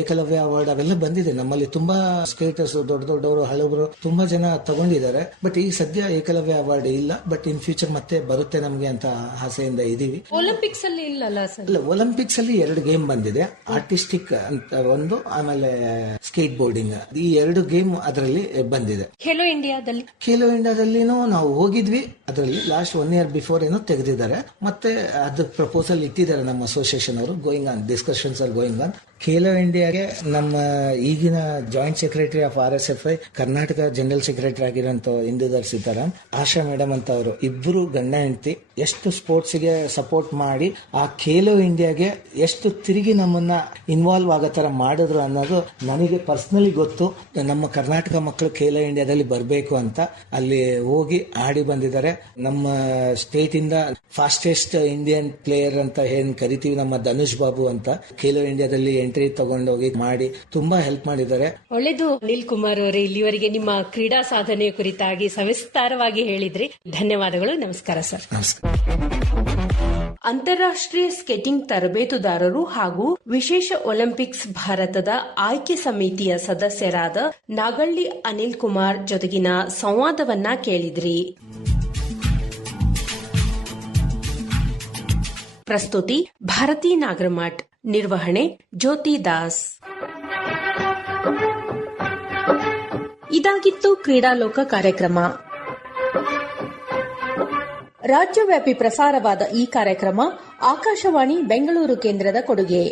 ಏಕಲವ್ಯ ಅವಾರ್ಡ್ ಅವೆಲ್ಲ ಬಂದಿದೆ. ನಮ್ಮಲ್ಲಿ ತುಂಬಾ ಸ್ಕೇಟರ್ಸ್ ದೊಡ್ಡವರು ಹಳಬರು ತುಂಬಾ ಜನ ತಗೊಂಡಿದ್ದಾರೆ. ಬಟ್ ಈಗ ಸದ್ಯ ಏಕಲವ್ಯ ಅವಾರ್ಡ್ ಇಲ್ಲ. ಬಟ್ ಇನ್ ಫ್ಯೂಚರ್ ಮತ್ತೆ ಬರುತ್ತೆ ನಮ್ಗೆ ಅಂತ ಆಸೆಯಿಂದ ಇದೀವಿ. ಒಲಿಂಪಿಕ್ಸ್ ಅಲ್ಲಿ ಇಲ್ಲ ಸರ್? ಇಲ್ಲ, ಒಲಿಂಪಿಕ್ಸ್ ಅಲ್ಲಿ 2 ಗೇಮ್ ಬಂದಿದೆ, ಆರ್ಟಿಸ್ಟಿಕ್ ಅಂತ ಒಂದು, ಆಮೇಲೆ ಸ್ಕೇಟ್ ಬೋರ್ಡಿಂಗ್. ಈ 2 ಗೇಮ್ ಅದರಲ್ಲಿ ಬಂದಿದೆ. ಖೇಲೋ ಇಂಡಿಯಾದಲ್ಲಿನೂ ನಾವು ಹೋಗಿದ್ವಿ. ಅದರಲ್ಲಿ ಲಾಸ್ಟ್ 1 year ಬಿಫೋರ್ ಏನೋ ತೆಗೆದಿದ್ದಾರೆ. ಮತ್ತೆ ಅದು ಪ್ರಪೋಸಲ್ ಇಟ್ಟಿದ್ದಾರೆ ನಮ್ಮ ಅಸೋಸಿಯೇಷನ್ ಅವರು. Going on, discussions are going on. Khelo ಇಂಡಿಯಾಗೆ ನಮ್ಮ ಈಗಿನ joint secretary of RSFI, Karnataka general secretary ಆಗಿರೋಂಥ ಇಂದುಧರ್ ಸೀತಾರಾಮ್, ಆಶಾ ಮೇಡಮ್ ಅಂತ ಅವರು ಇಬ್ಬರು ಗಂಡ ಹೆಂಡತಿ ಎಷ್ಟು ಸ್ಪೋರ್ಟ್ಸ್ ಗೆ ಸಪೋರ್ಟ್ ಮಾಡಿ ಆ ಖೇಲೋ ಇಂಡಿಯಾಗೆ ಎಷ್ಟು ತಿರುಗಿ ನಮ್ಮನ್ನ ಇನ್ವಾಲ್ವ್ ಆಗೋ ತರ ಮಾಡಿದ್ರು ಅನ್ನೋದು ನನಗೆ ಪರ್ಸನಲಿ ಗೊತ್ತು. ನಮ್ಮ ಕರ್ನಾಟಕ ಮಕ್ಕಳು ಖೇಲೋ ಇಂಡಿಯಾದಲ್ಲಿ ಬರಬೇಕು ಅಂತ ಅಲ್ಲಿ ಹೋಗಿ ಆಡಿ ಬಂದಿದ್ದಾರೆ. ನಮ್ಮ ಸ್ಟೇಟ್ ಇಂದ ಫಾಸ್ಟೆಸ್ಟ್ ಇಂಡಿಯನ್ ಪ್ಲೇಯರ್ ಅಂತ ಏನ್ ಕರಿತೀವಿ ನಮ್ಮ ಧನುಷ್ ಬಾಬು ಅಂತ, ಖೇಲೋ ಇಂಡಿಯಾದಲ್ಲಿ ಎಂಟ್ರಿ ತಗೊಂಡೋಗಿ ಮಾಡಿ ತುಂಬಾ ಹೆಲ್ಪ್ ಮಾಡಿದ್ದಾರೆ. ಒಳ್ಳೆದು. ಅನಿಲ್ ಕುಮಾರ್ ಅವರೇ, ಇಲ್ಲಿವರೆಗೆ ನಿಮ್ಮ ಕ್ರೀಡಾ ಸಾಧನೆ ಕುರಿತಾಗಿ ಸವಿಸ್ತಾರವಾಗಿ ಹೇಳಿದ್ರಿ. ಧನ್ಯವಾದಗಳು. ನಮಸ್ಕಾರ ಸರ್. ನಮಸ್ಕಾರ. ಅಂತಾರಾಷ್ಟ್ರೀಯ ಸ್ಕೇಟಿಂಗ್ ತರಬೇತುದಾರರು ಹಾಗೂ ವಿಶೇಷ ಒಲಿಂಪಿಕ್ಸ್ ಭಾರತದ ಆಯ್ಕೆ ಸಮಿತಿಯ ಸದಸ್ಯರಾದ ನಾಗಳ್ಳಿ ಅನಿಲ್ ಕುಮಾರ್ ಜೊತೆಗಿನ ಸಂವಾದವನ್ನ ಕೇಳಿದ್ರಿ. ಪ್ರಸ್ತುತಿ ಭಾರತಿ ನಾಗರಮಠ್, ನಿರ್ವಹಣೆ ಜ್ಯೋತಿ ದಾಸ್. ಇದಾಗಿತ್ತು ಕ್ರೀಡಾಲೋಕ ಕಾರ್ಯಕ್ರಮ. ರಾಜ್ಯವ್ಯಾಪಿ ಪ್ರಸಾರವಾದ ಈ ಕಾರ್ಯಕ್ರಮ ಆಕಾಶವಾಣಿ ಬೆಂಗಳೂರು ಕೇಂದ್ರದ ಕೊಡುಗೆ.